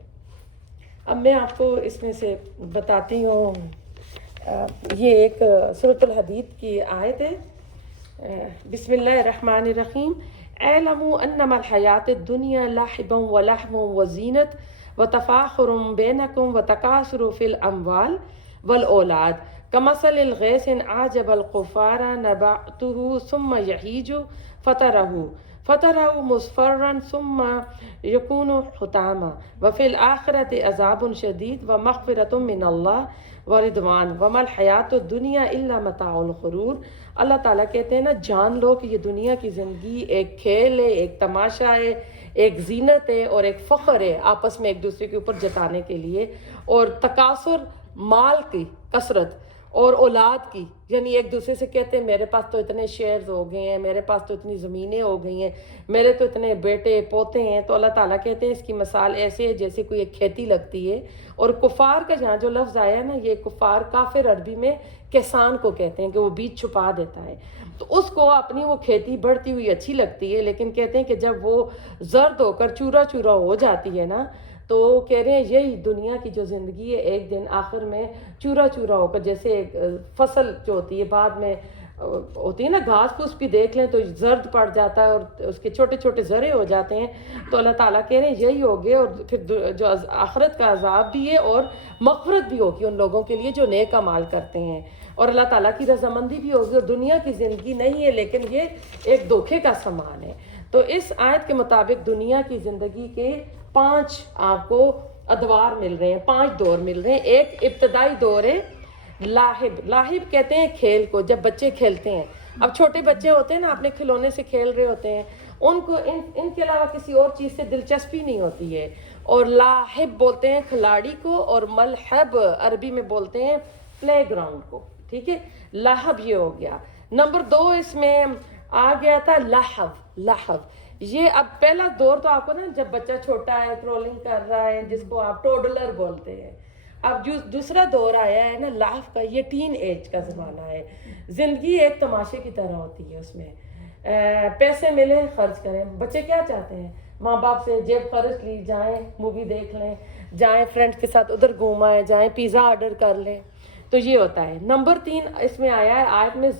اب میں آپ کو اس میں سے بتاتی ہوں یہ ایک سورۃ الحدید کی آیت ہے بسم اللہ الرحمن الرحیم اعلموا انما الحیات الدنیا لعب ولہو وزینت وتفاخر بینکم وتکاثر فی الاموال والاولاد کمثل الغیث اعجب الکفار نباتہ ثم یہیج فترہ مصفرا ثم یکون حطاما وفی الآخرۃ عذاب شدید ومغفرۃ من اللہ ورضوان وما الحیات الدنیا الا متاع الغرور۔ اللہ تعالیٰ کہتے ہیں نا، جان لو کہ یہ دنیا کی زندگی ایک کھیل ہے، ایک تماشا ہے، ایک زینت ہے اور ایک فخر ہے آپس میں ایک دوسرے کے اوپر جتانے کے لیے، اور تکاثر مال کی کثرت اور اولاد کی، یعنی ایک دوسرے سے کہتے ہیں میرے پاس تو اتنے شیئرز ہو گئے ہیں، میرے پاس تو اتنی زمینیں ہو گئی ہیں، میرے تو اتنے بیٹے پوتے ہیں۔ تو اللہ تعالیٰ کہتے ہیں اس کی مثال ایسے ہے جیسے کوئی ایک کھیتی لگتی ہے، اور کفار کا جہاں جو لفظ آیا ہے نا، یہ کفار کافر عربی میں کسان کو کہتے ہیں کہ وہ بیج چھپا دیتا ہے، تو اس کو اپنی وہ کھیتی بڑھتی ہوئی اچھی لگتی ہے، لیکن کہتے ہیں کہ جب وہ زرد ہو کر چورا چورا ہو جاتی ہے نا، تو کہہ رہے ہیں یہی دنیا کی جو زندگی ہے ایک دن آخر میں چورا چورا ہو کر، جیسے فصل جو ہوتی ہے بعد میں ہوتی ہے نا، گھاس پھوس بھی دیکھ لیں تو زرد پڑ جاتا ہے اور اس کے چھوٹے چھوٹے ذرے ہو جاتے ہیں، تو اللہ تعالیٰ کہہ رہے ہیں یہی ہوگے، اور پھر جو آخرت کا عذاب بھی ہے اور مغفرت بھی ہوگی ان لوگوں کے لیے جو نیک اعمال کرتے ہیں، اور اللہ تعالیٰ کی رضامندی بھی ہوگی، اور دنیا کی زندگی نہیں ہے لیکن یہ ایک دھوکے کا سامان ہے۔ تو اس آیت کے مطابق دنیا کی زندگی کے 5 آپ کو ادوار مل رہے ہیں، 5 دور مل رہے ہیں۔ ایک ابتدائی دور ہے لاہب کہتے ہیں کھیل کو، جب بچے کھیلتے ہیں، اب چھوٹے بچے ہوتے ہیں نا، اپنے کھلونے سے کھیل رہے ہوتے ہیں، ان کو ان کے علاوہ کسی اور چیز سے دلچسپی نہیں ہوتی ہے، اور لاہب بولتے ہیں کھلاڑی کو، اور ملحب عربی میں بولتے ہیں پلے گراؤنڈ کو، ٹھیک ہے، لاہب یہ ہو گیا۔ نمبر 2 اس میں آ گیا تھا لہو۔ یہ اب پہلا دور تو آپ کو نا، جب بچہ چھوٹا ہے، کرولنگ کر رہا ہے، جس کو آپ ٹوڈلر بولتے ہیں، اب جو دوسرا دور آیا ہے نا لہو کا، یہ ٹین ایج کا زمانہ ہے۔ زندگی ایک تماشے کی طرح ہوتی ہے، اس میں پیسے ملے خرچ کریں۔ بچے کیا چاہتے ہیں؟ ماں باپ سے جیب خرچ لی، جائیں مووی دیکھ لیں، جائیں فرینڈ کے ساتھ ادھر گھوم آئیں، جائیں پیزا آرڈر کر لیں، تو یہ ہوتا ہے۔ نمبر 3 اس میں آیا ہے آیت میں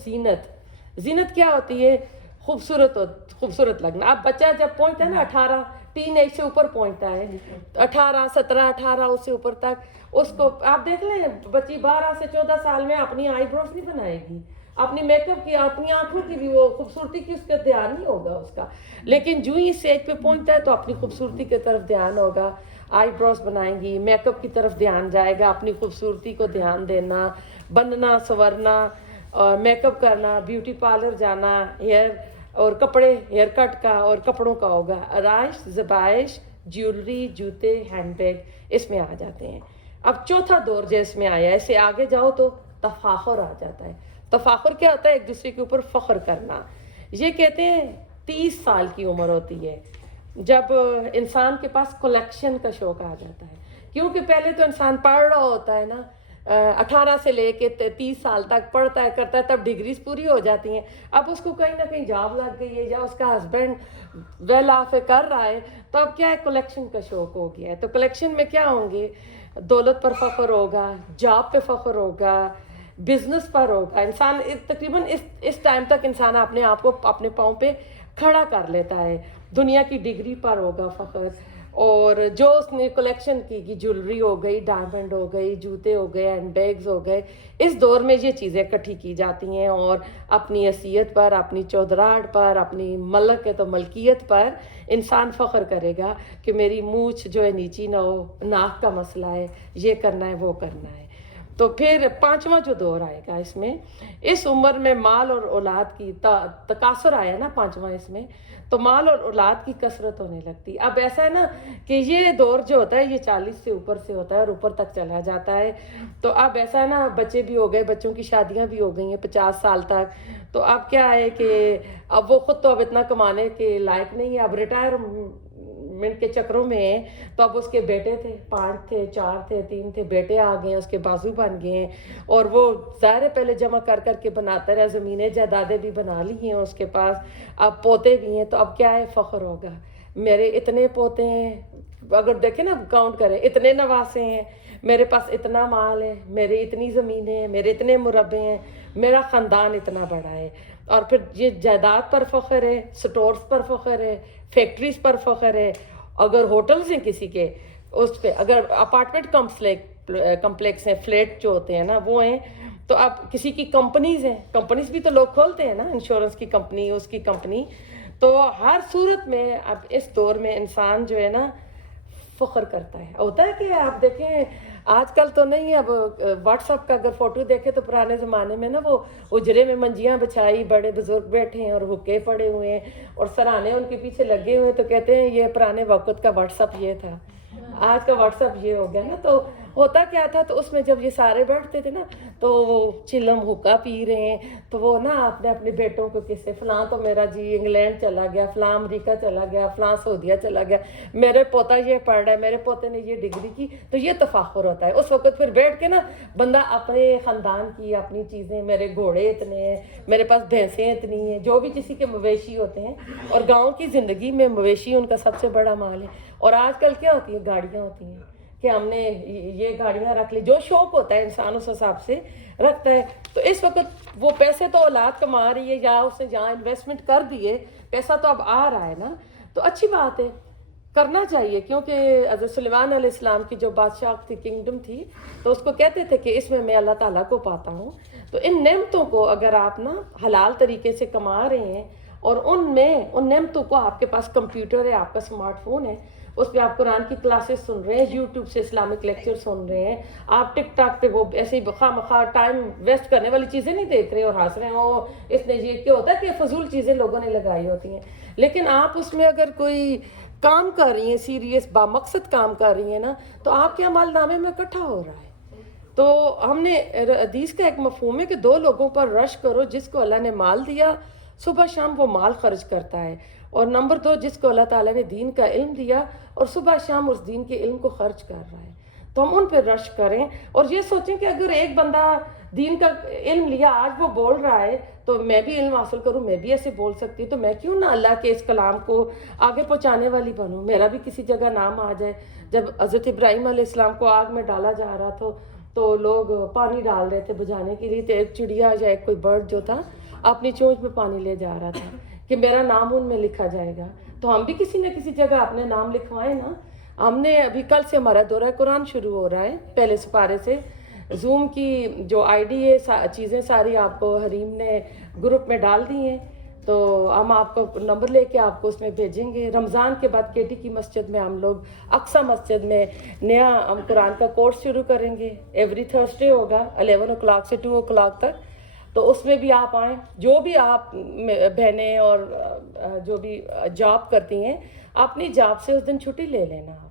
زینت کیا ہوتی ہے؟ خوبصورت لگنا۔ اب بچہ جب پہنچتا ہے نا 18 ٹین ایج سے اوپر پہنچتا ہے، 18 17 18 اس سے اوپر تک، اس کو آپ دیکھ لیں بچی 12 سے 14 سال میں اپنی آئی بروز نہیں بنائے گی، اپنی میک اپ کی، اپنی آنکھوں کی بھی وہ خوبصورتی کی اس کا دھیان نہیں ہوگا اس کا، لیکن جو ہی اس ایج پہ پہنچتا ہے تو اپنی خوبصورتی کی طرف دھیان ہوگا، آئی بروز بنائیں گی، میک اپ کی طرف دھیان جائے گا، اپنی خوبصورتی کو دھیان دینا، بننا سنورنا، میک اپ کرنا، بیوٹی پارلر جانا، ہیئر اور کپڑے، ہیئر کٹ کا اور کپڑوں کا ہوگا، آرائش، زبائش، جیولری، جوتے، ہینڈ بیگ اس میں آ جاتے ہیں۔ اب چوتھا دور جو اس میں آیا ہے، اسے آگے جاؤ تو تفاخر آ جاتا ہے۔ تفاخر کیا ہوتا ہے؟ ایک دوسرے کے اوپر فخر کرنا۔ یہ کہتے ہیں 30 سال کی عمر ہوتی ہے جب انسان کے پاس کلیکشن کا شوق آ جاتا ہے، کیونکہ پہلے تو انسان پڑھ رہا ہوتا ہے نا، 18 سے لے کے 30 سال تک پڑھتا ہے کرتا ہے، تب ڈگریز پوری ہو جاتی ہیں، اب اس کو کہیں نہ کہیں جاب لگ گئی ہے یا اس کا ہسبینڈ ویل آف کر رہا ہے، تو اب کیا ہے، کلیکشن کا شوق ہو گیا ہے۔ تو کلیکشن میں کیا ہوں گے؟ دولت پر فخر ہوگا، جاب پہ فخر ہوگا، بزنس پر ہوگا۔ انسان تقریباً اس ٹائم تک انسان اپنے آپ کو اپنے پاؤں پہ کھڑا کر لیتا ہے، دنیا کی ڈگری پر ہوگا فخر، اور جو اس نے کلیکشن کی جولری ہو گئی، ڈائمنڈ ہو گئی، جوتے ہو گئے، ہینڈ بیگز ہو گئے، اس دور میں یہ چیزیں اکٹھی کی جاتی ہیں، اور اپنی حیثیت پر، اپنی چودراہٹ پر، اپنی ملک ہے تو ملکیت پر انسان فخر کرے گا کہ میری مونچھ جو ہے نیچی نہ ہو، ناک کا مسئلہ ہے، یہ کرنا ہے وہ کرنا ہے۔ تو پھر 5واں جو دور آئے گا اس میں، اس عمر میں مال اور اولاد کی تکاثر آیا نا 5واں اس میں، تو مال اور اولاد کی کثرت ہونے لگتی۔ اب ایسا ہے نا کہ یہ دور جو ہوتا ہے یہ 40 سے اوپر سے ہوتا ہے اور اوپر تک چلا جاتا ہے، تو اب ایسا ہے نا بچے بھی ہو گئے، بچوں کی شادیاں بھی ہو گئی ہیں 50 سال تک، تو اب کیا ہے کہ اب وہ خود تو اب اتنا کمانے کے لائق نہیں ہے، اب ریٹائرمنٹ کے چکروں میں ہیں، تو اب اس کے بیٹے تھے، 5 تھے، 4 تھے، 3 تھے، بیٹے آ گئے ہیں، اس کے بازو بن گئے ہیں، اور وہ ظاہر پہلے جمع کر کے بناتا رہا، زمینیں جائیدادیں بھی بنا لی ہیں اس کے پاس، اب پوتے بھی ہیں، تو اب کیا ہے، فخر ہوگا، میرے اتنے پوتے ہیں، اگر دیکھیں نا کاؤنٹ کریں اتنے نواسے ہیں، میرے پاس اتنا مال ہے، میرے اتنی زمینیں ہیں، میرے اتنے مربع ہیں، میرا خاندان اتنا بڑا ہے، اور پھر یہ جائیداد پر فخر ہے، سٹورز پر فخر ہے، فیکٹریز پر فخر ہے، اگر ہوٹلز ہیں کسی کے اس پہ، اگر اپارٹمنٹ کمپلیکس ہیں، فلیٹ جو ہوتے ہیں نا وہ ہیں، تو اب کسی کی کمپنیز ہیں، کمپنیز بھی تو لوگ کھولتے ہیں نا، انشورنس کی کمپنی، اس کی کمپنی، تو ہر صورت میں اب اس دور میں انسان جو ہے نا فخر کرتا ہے. ہوتا ہے کہ آپ دیکھیں آج کل تو نہیں، اب واٹس ایپ کا اگر فوٹو دیکھیں تو پرانے زمانے میں نا وہ اجرے میں منجیاں بچھائی، بڑے بزرگ بیٹھے ہیں اور حکے پڑے ہوئے ہیں اور سرانے ان کے پیچھے لگے ہوئے، تو کہتے ہیں یہ پرانے وقت کا واٹس ایپ یہ تھا، آج کا واٹس ایپ یہ ہو گیا نا. تو ہوتا کیا تھا، تو اس میں جب یہ سارے بیٹھتے تھے نا تو وہ چلم حکا پی رہے ہیں، تو وہ نا اپنے اپنے بیٹوں کو کسے، فلاں تو میرا جی انگلینڈ چلا گیا، فلاں امریکہ چلا گیا، فلاں سعودیہ چلا گیا، میرے پوتا یہ پڑھ رہا ہے، میرے پوتے نے یہ ڈگری کی، تو یہ تفاخر ہوتا ہے اس وقت. پھر بیٹھ کے نا بندہ اپنے خاندان کی اپنی چیزیں، میرے گھوڑے اتنے ہیں، میرے پاس بھینسیں اتنی ہیں، جو بھی کسی کے مویشی ہوتے ہیں، اور گاؤں کی زندگی میں مویشی ان کا سب سے بڑا مال ہے. اور آج کل کیا ہوتی ہیں، گاڑیاں ہوتی ہیں کہ ہم نے یہ گاڑیاں رکھ لی، جو شوق ہوتا ہے انسان اس حساب سے رکھتا ہے. تو اس وقت وہ پیسے تو اولاد کما رہی ہے یا اس نے جہاں انویسٹمنٹ کر دیے، پیسہ تو اب آ رہا ہے نا، تو اچھی بات ہے، کرنا چاہیے. کیونکہ حضرت سلیمان علیہ السلام کی جو بادشاہ کی کنگڈم تھی، تو اس کو کہتے تھے کہ اس میں اللہ تعالیٰ کو پاتا ہوں. تو ان نعمتوں کو اگر آپ نا حلال طریقے سے کما رہے ہیں، اور ان نعمتوں کو، آپ کے پاس کمپیوٹر ہے، آپ کا اسمارٹ فون ہے، اس پہ آپ قرآن کی کلاسز سن رہے ہیں، یوٹیوب سے اسلامک لیکچر سن رہے ہیں، آپ ٹک ٹاک پہ وہ ایسے ہی خواہ مخواہ ٹائم ویسٹ کرنے والی چیزیں نہیں دیکھ رہے اور ہنس رہے ہیں، اس نے یہ کیا ہوتا ہے کہ فضول چیزیں لوگوں نے لگائی ہوتی ہیں. لیکن آپ اس میں اگر کوئی کام کر رہی ہیں، سیریس بامقصد کام کر رہی ہیں نا، تو آپ کے عمل نامے میں اکٹھا ہو رہا ہے. تو ہم نے حدیث کا ایک مفہوم ہے کہ 2 لوگوں پر رش کرو، جس کو اللہ نے مال دیا صبح شام وہ مال خرچ کرتا ہے، اور نمبر 2 جس کو اللہ تعالیٰ نے دین کا علم دیا اور صبح شام اس دین کے علم کو خرچ کر رہا ہے. تو ہم ان پہ رش کریں اور یہ سوچیں کہ اگر ایک بندہ دین کا علم لیا، آج وہ بول رہا ہے، تو میں بھی علم حاصل کروں، میں بھی ایسے بول سکتی ہوں، تو میں کیوں نہ اللہ کے اس کلام کو آگے پہنچانے والی بنوں، میرا بھی کسی جگہ نام آ جائے. جب حضرت ابراہیم علیہ السلام کو آگ میں ڈالا جا رہا تھا تو لوگ پانی ڈال رہے تھے بجھانے کے لیے، تو ایک چڑیا یا ایک کوئی برڈ جو تھا اپنی چونچ میں پانی لے جا رہا تھا کہ میرا نام ان میں لکھا جائے گا. تو ہم بھی کسی نہ کسی جگہ اپنے نام لکھوائیں نا. ہم نے ابھی کل سے ہمارا دورہ قرآن شروع ہو رہا ہے، پہلے سپارے سے. زوم کی جو آئی ڈی ہے، چیزیں ساری آپ کو حریم نے گروپ میں ڈال دی ہیں، تو ہم آپ کو نمبر لے کے آپ کو اس میں بھیجیں گے. رمضان کے بعد کیٹی کی مسجد میں ہم لوگ اقصی مسجد میں نیا ہم قرآن کا کورس شروع کریں گے. ایوری تھرسڈے ہوگا 11 o'clock سے 2 o'clock تک. تو اس میں بھی آپ آئیں، جو بھی آپ بہنیں اور جو بھی جاب کرتی ہیں، اپنی جاب سے اس دن چھٹی لے لینا آپ.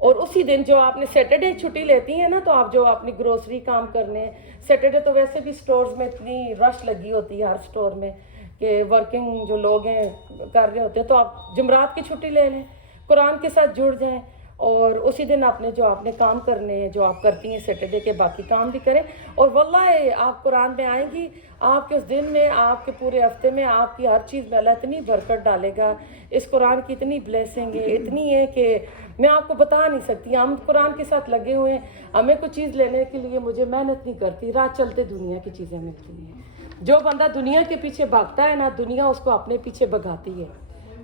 اور اسی دن جو آپ نے سیٹرڈے چھٹی لیتی ہیں نا، تو آپ جو اپنی گروسری کام کرنے، سیٹرڈے تو ویسے بھی سٹورز میں اتنی رش لگی ہوتی ہے ہر سٹور میں کہ ورکنگ جو لوگ ہیں کر رہے ہوتے ہیں، تو آپ جمعرات کی چھٹی لے لیں، قرآن کے ساتھ جڑ جائیں، اور اسی دن آپ نے جو آپ نے کام کرنے ہیں، جو آپ کرتی ہیں سیٹرڈے کے، باقی کام بھی کریں. اور واللہ آپ قرآن میں آئیں گی، آپ کے اس دن میں، آپ کے پورے ہفتے میں، آپ کی ہر چیز میں اللہ اتنی برکت ڈالے گا. اس قرآن کی اتنی بلیسنگ ہے، اتنی ہے کہ میں آپ کو بتا نہیں سکتی. ہم قرآن کے ساتھ لگے ہوئے ہیں، ہمیں کوئی چیز لینے کے لیے مجھے محنت نہیں کرتی، رات چلتے دنیا کی چیزیں ملتی ہیں. جو بندہ دنیا کے پیچھے بھاگتا ہے نا، دنیا اس کو اپنے پیچھے بھگاتی ہے،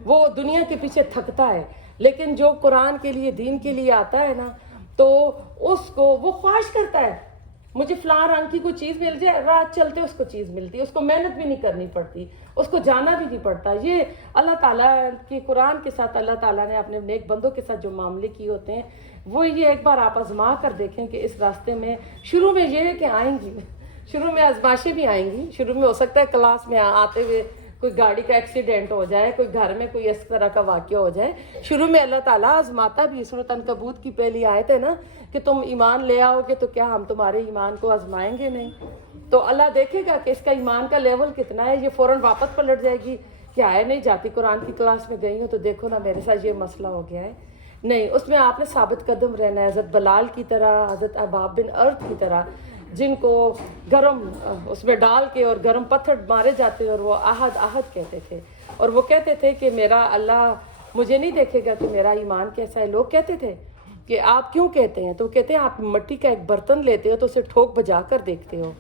وہ دنیا کے پیچھے تھکتا ہے. لیکن جو قرآن کے لیے، دین کے لیے آتا ہے نا، تو اس کو وہ خواہش کرتا ہے مجھے فلاں رنگ کی کوئی چیز مل جائے، رات چلتے اس کو چیز ملتی ہے، اس کو محنت بھی نہیں کرنی پڑتی، اس کو جانا بھی نہیں پڑتا. یہ اللہ تعالیٰ کی قرآن کے ساتھ اللہ تعالیٰ نے اپنے نیک بندوں کے ساتھ جو معاملے کیے ہوتے ہیں، وہ یہ ایک بار آپ آزما کر دیکھیں کہ اس راستے میں شروع میں یہ ہے کہ آئیں گی، شروع میں آزمائشیں بھی آئیں گی. شروع میں ہو سکتا ہے کلاس میں آتے ہوئے کوئی گاڑی کا ایکسیڈنٹ ہو جائے، کوئی گھر میں کوئی اس طرح کا واقعہ ہو جائے. شروع میں اللہ تعالیٰ آزماتا بھی. سورۃ عنکبوت کی پہلی آیت ہے نا کہ تم ایمان لے آؤ گے تو کیا ہم تمہارے ایمان کو آزمائیں گے نہیں؟ تو اللہ دیکھے گا کہ اس کا ایمان کا لیول کتنا ہے. یہ فوراً واپس پلٹ جائے گی کہ آئے نہیں جاتی، قرآن کی کلاس میں گئی ہوں تو دیکھو نا میرے ساتھ یہ مسئلہ ہو گیا ہے. نہیں، اس میں آپ نے ثابت قدم رہنا ہے، حضرت بلال کی طرح، حضرت اباب بن ارد کی طرح، جن کو گرم اس میں ڈال کے اور گرم پتھر مارے جاتے اور وہ احد احد کہتے تھے. اور وہ کہتے تھے کہ میرا اللہ مجھے نہیں دیکھے گا کہ میرا ایمان کیسا ہے. لوگ کہتے تھے کہ آپ کیوں کہتے ہیں؟ تو کہتے ہیں آپ مٹی کا ایک برتن لیتے ہو تو اسے ٹھوک بجا کر دیکھتے ہو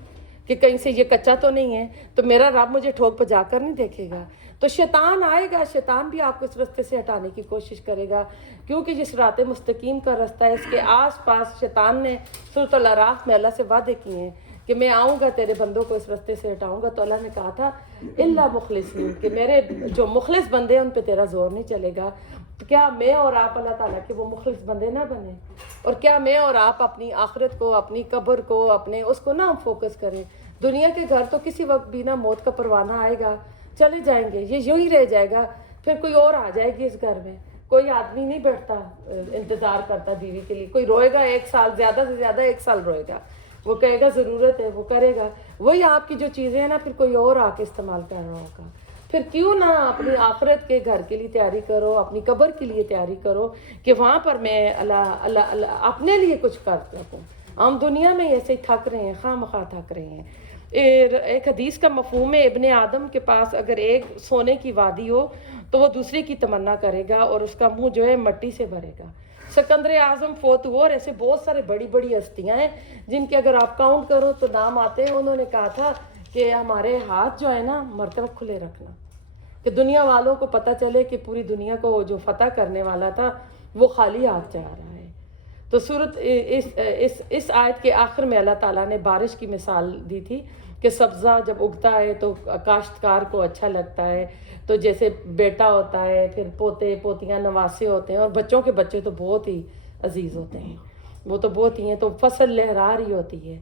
کہ کہیں سے یہ کچا تو نہیں ہے. تو میرا رب مجھے ٹھوک بجا کر نہیں دیکھے گا. تو شیطان آئے گا، شیطان بھی آپ کو اس راستے سے ہٹانے کی کوشش کرے گا، کیونکہ جس رات مستقیم کا راستہ ہے اس کے آس پاس شیطان نے سورۃ الاعراف میں اللہ سے وعدے کیے ہیں کہ میں آؤں گا تیرے بندوں کو اس راستے سے ہٹاؤں گا. تو اللہ نے کہا تھا الا مخلصین، کہ میرے جو مخلص بندے ہیں ان پہ تیرا زور نہیں چلے گا. تو کیا میں اور آپ اللہ تعالیٰ کے وہ مخلص بندے نہ بنیں؟ اور کیا میں اور آپ اپنی آخرت کو، اپنی قبر کو، اپنے اس کو نہ ہم فوکس کریں؟ دنیا کے گھر تو کسی وقت بھی نہ موت کا پروانہ آئے گا، چلے جائیں گے، یہ یوں ہی رہ جائے گا. پھر کوئی اور آ جائے گی اس گھر میں. کوئی آدمی نہیں بیٹھتا انتظار کرتا بیوی کے لیے. کوئی روئے گا 1 سال، زیادہ سے زیادہ 1 سال روئے گا. وہ کہے گا ضرورت ہے، وہ کرے گا. وہی آپ کی جو چیزیں ہیں نا پھر کوئی اور آ کے استعمال کر رہا ہوگا. پھر کیوں نہ اپنی آخرت کے گھر کے لیے تیاری کرو، اپنی قبر کے لیے تیاری کرو کہ وہاں پر میں اللہ اپنے لیے کچھ کر سکوں. ہم دنیا میں ایسے ہی تھک رہے ہیں، خواہ مخواہ تھک رہے ہیں. ایک حدیث کا مفہوم ہے ابن آدم کے پاس اگر ایک سونے کی وادی ہو تو وہ دوسرے کی تمنا کرے گا اور اس کا منہ جو ہے مٹی سے بھرے گا. سکندر اعظم فوت ہوا اور ایسے بہت سارے بڑی بڑی ہستیاں ہیں جن کے اگر آپ کاؤنٹ کرو تو نام آتے ہیں. انہوں نے کہا تھا کہ ہمارے ہاتھ جو ہے نا مرتے وقت کھلے رکھنا، کہ دنیا والوں کو پتہ چلے کہ پوری دنیا کو جو فتح کرنے والا تھا وہ خالی ہاتھ جا رہا ہے. تو سورت اس آیت کے آخر میں اللہ تعالیٰ نے بارش کی مثال دی تھی کہ سبزہ جب اگتا ہے تو کاشتکار کو اچھا لگتا ہے. تو جیسے بیٹا ہوتا ہے، پھر پوتے پوتیاں نواسے ہوتے ہیں، اور بچوں کے بچے تو بہت ہی عزیز ہوتے ہیں، وہ تو بہت ہی ہیں. تو فصل لہرا رہی ہوتی ہے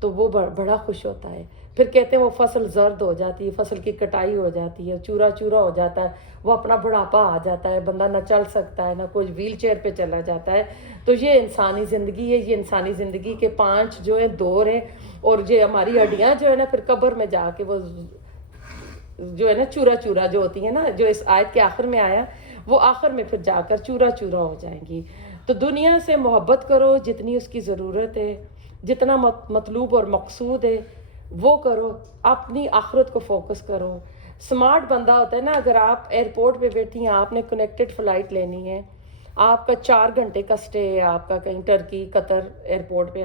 تو وہ بڑا خوش ہوتا ہے. پھر کہتے ہیں وہ فصل زرد ہو جاتی ہے، فصل کی کٹائی ہو جاتی ہے، چورا چورا ہو جاتا ہے، وہ اپنا بڑھاپا آ جاتا ہے، بندہ نہ چل سکتا ہے، نہ کوئی ویل چیئر پہ چلا جاتا ہے. تو یہ انسانی زندگی ہے. یہ انسانی زندگی کے 5 جو ہیں دور ہیں. اور یہ ہماری ہڈیاں جو ہے نا پھر قبر میں جا کے وہ جو ہے نا چورا چورا جو ہوتی ہیں نا، جو اس آیت کے آخر میں آیا، وہ آخر میں پھر جا کر چورا چورا ہو جائیں گی. تو دنیا سے محبت کرو جتنی اس کی ضرورت ہے، جتنا مطلوب اور مقصود ہے وہ کرو. اپنی آخرت کو فوکس کرو. سمارٹ بندہ ہوتا ہے نا، اگر آپ ایئرپورٹ پہ بیٹھی ہیں، آپ نے کنیکٹڈ فلائٹ لینی ہے، آپ کا 4 گھنٹے کا سٹے ہے، آپ کا کہیں ٹرکی قطر ایئرپورٹ پہ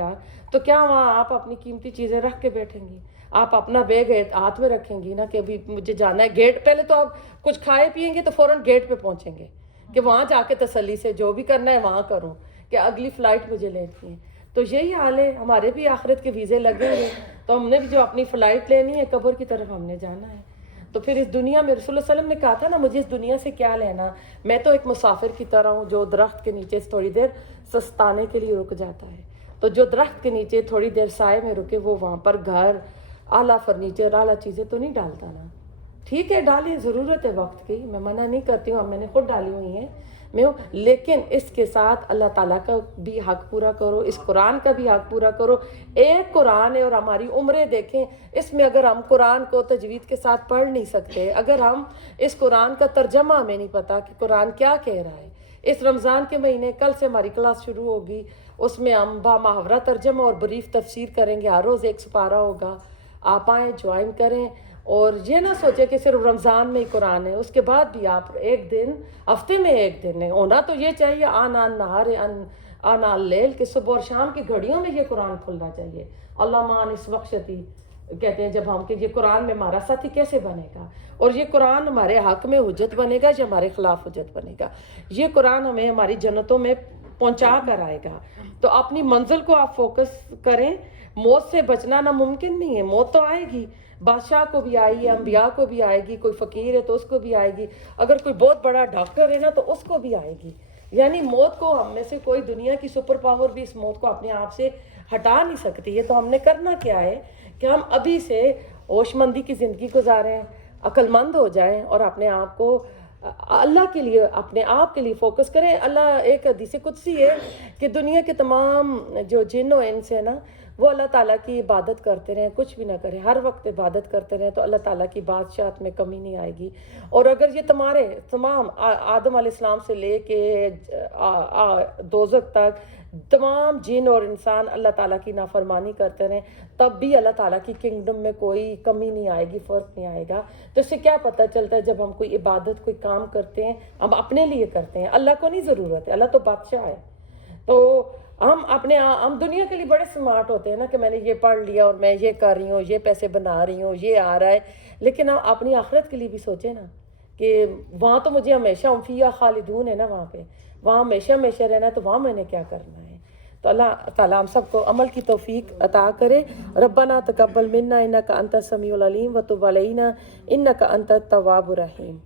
تو کیا وہاں آپ اپنی قیمتی چیزیں رکھ کے بیٹھیں گی؟ آپ اپنا بیگ ہاتھ میں رکھیں گی نا کہ ابھی مجھے جانا ہے گیٹ. پہلے تو آپ کچھ کھائے پئیں گے تو فوراً گیٹ پہ پہنچیں گے کہ وہاں جا کے تسلی سے جو بھی کرنا ہے وہاں کروں کہ اگلی فلائٹ مجھے لینی ہے. تو یہی حال ہے. ہمارے بھی آخرت کے ویزے لگے ہیں تو ہم نے بھی جو اپنی فلائٹ لینی ہے قبر کی طرف ہم نے جانا ہے. تو پھر اس دنیا میں رسول اللہ صلی اللہ علیہ وسلم نے کہا تھا نا مجھے اس دنیا سے کیا لینا، میں تو ایک مسافر کی طرح ہوں جو درخت کے نیچے تھوڑی دیر سستانے کے لیے رک جاتا ہے. تو جو درخت کے نیچے تھوڑی دیر سائے میں رکے وہ وہاں پر گھر، اعلیٰ فرنیچر، اعلیٰ چیزیں تو نہیں ڈالتا نا. ٹھیک ہے ڈالیں، ضرورت ہے وقت کی، میں منع نہیں کرتی ہوں، میں نے خود ڈالی ہوئی ہیں لیکن اس کے ساتھ اللہ تعالیٰ کا بھی حق پورا کرو، اس قرآن کا بھی حق پورا کرو. ایک قرآن ہے اور ہماری عمریں دیکھیں اس میں اگر ہم قرآن کو تجوید کے ساتھ پڑھ نہیں سکتے، اگر ہم اس قرآن کا ترجمہ ہمیں نہیں پتہ کہ قرآن کیا کہہ رہا ہے. اس رمضان کے مہینے کل سے ہماری کلاس شروع ہوگی، اس میں ہم با محاورہ ترجمہ اور بریف تفسیر کریں گے. ہر روز 1 سپارہ ہوگا. آپ آئیں، جوائن کریں، اور یہ نہ سوچیں کہ صرف رمضان میں ہی قرآن ہے. اس کے بعد بھی آپ ایک دن، ہفتے میں 1 دن ہے ہونا تو یہ چاہیے آنا نہار آنا لیل، کہ صبح اور شام کی گھڑیوں میں یہ قرآن کھلنا چاہیے. اللہ مان اس وقتی کہتے ہیں جب ہم کہ یہ قرآن میں ہمارا ساتھی کیسے بنے گا، اور یہ قرآن ہمارے حق میں حجت بنے گا یا ہمارے خلاف حجت بنے گا. یہ قرآن ہمیں ہماری جنتوں میں پہنچا کر آئے گا. تو اپنی منزل کو آپ فوکس کریں. موت سے بچنا ناممکن نہیں ہے، موت تو آئے گی. بادشاہ کو بھی آئی ہے، انبیاء کو بھی آئے گی، کوئی فقیر ہے تو اس کو بھی آئے گی، اگر کوئی بہت بڑا ڈاکٹر ہے نا تو اس کو بھی آئے گی. یعنی موت کو ہم میں سے کوئی دنیا کی سپر پاور بھی اس موت کو اپنے آپ سے ہٹا نہیں سکتی ہے. تو ہم نے کرنا کیا ہے کہ ہم ابھی سے ہوش مندی کی زندگی گزاریں، عقل مند ہو جائیں اور اپنے آپ کو اللہ کے لیے، اپنے آپ کے لیے فوکس کریں. اللہ ایک حدیث قدسی ہے کہ دنیا کے تمام جو جن و انس ہیں نا وہ اللہ تعالیٰ کی عبادت کرتے رہیں، کچھ بھی نہ کریں، ہر وقت عبادت کرتے رہیں تو اللہ تعالیٰ کی بادشاہت میں کمی نہیں آئے گی. اور اگر یہ تمام آدم علیہ السلام سے لے کے دوزخ تک تمام جن اور انسان اللہ تعالیٰ کی نافرمانی کرتے رہیں تب بھی اللہ تعالیٰ کی کنگڈم میں کوئی کمی نہیں آئے گی، فرق نہیں آئے گا۔ تو اس سے کیا پتہ چلتا ہے جب ہم کوئی عبادت کوئی کام کرتے ہیں ہم اپنے لیے کرتے ہیں، اللہ کو نہیں ضرورت ہے، اللہ تو بادشاہ ہے۔ تو ہم دنیا کے لیے بڑے سمارٹ ہوتے ہیں نا کہ میں نے یہ پڑھ لیا اور میں یہ کر رہی ہوں، یہ پیسے بنا رہی ہوں، یہ آ رہا ہے، لیکن ہم اپنی آخرت کے لیے بھی سوچیں نا کہ وہاں تو مجھے ہمیشہ فیہا خالدون ہے نا، وہاں ہمیشہ رہنا ہے، تو وہاں میں نے کیا کرنا ہے۔ تو اللہ تعالیٰ ہم سب کو عمل کی توفیق عطا کرے۔ ربنا تقبل منا انک انت السمیع العلیم وتب علینا انک انت التواب الرحیم۔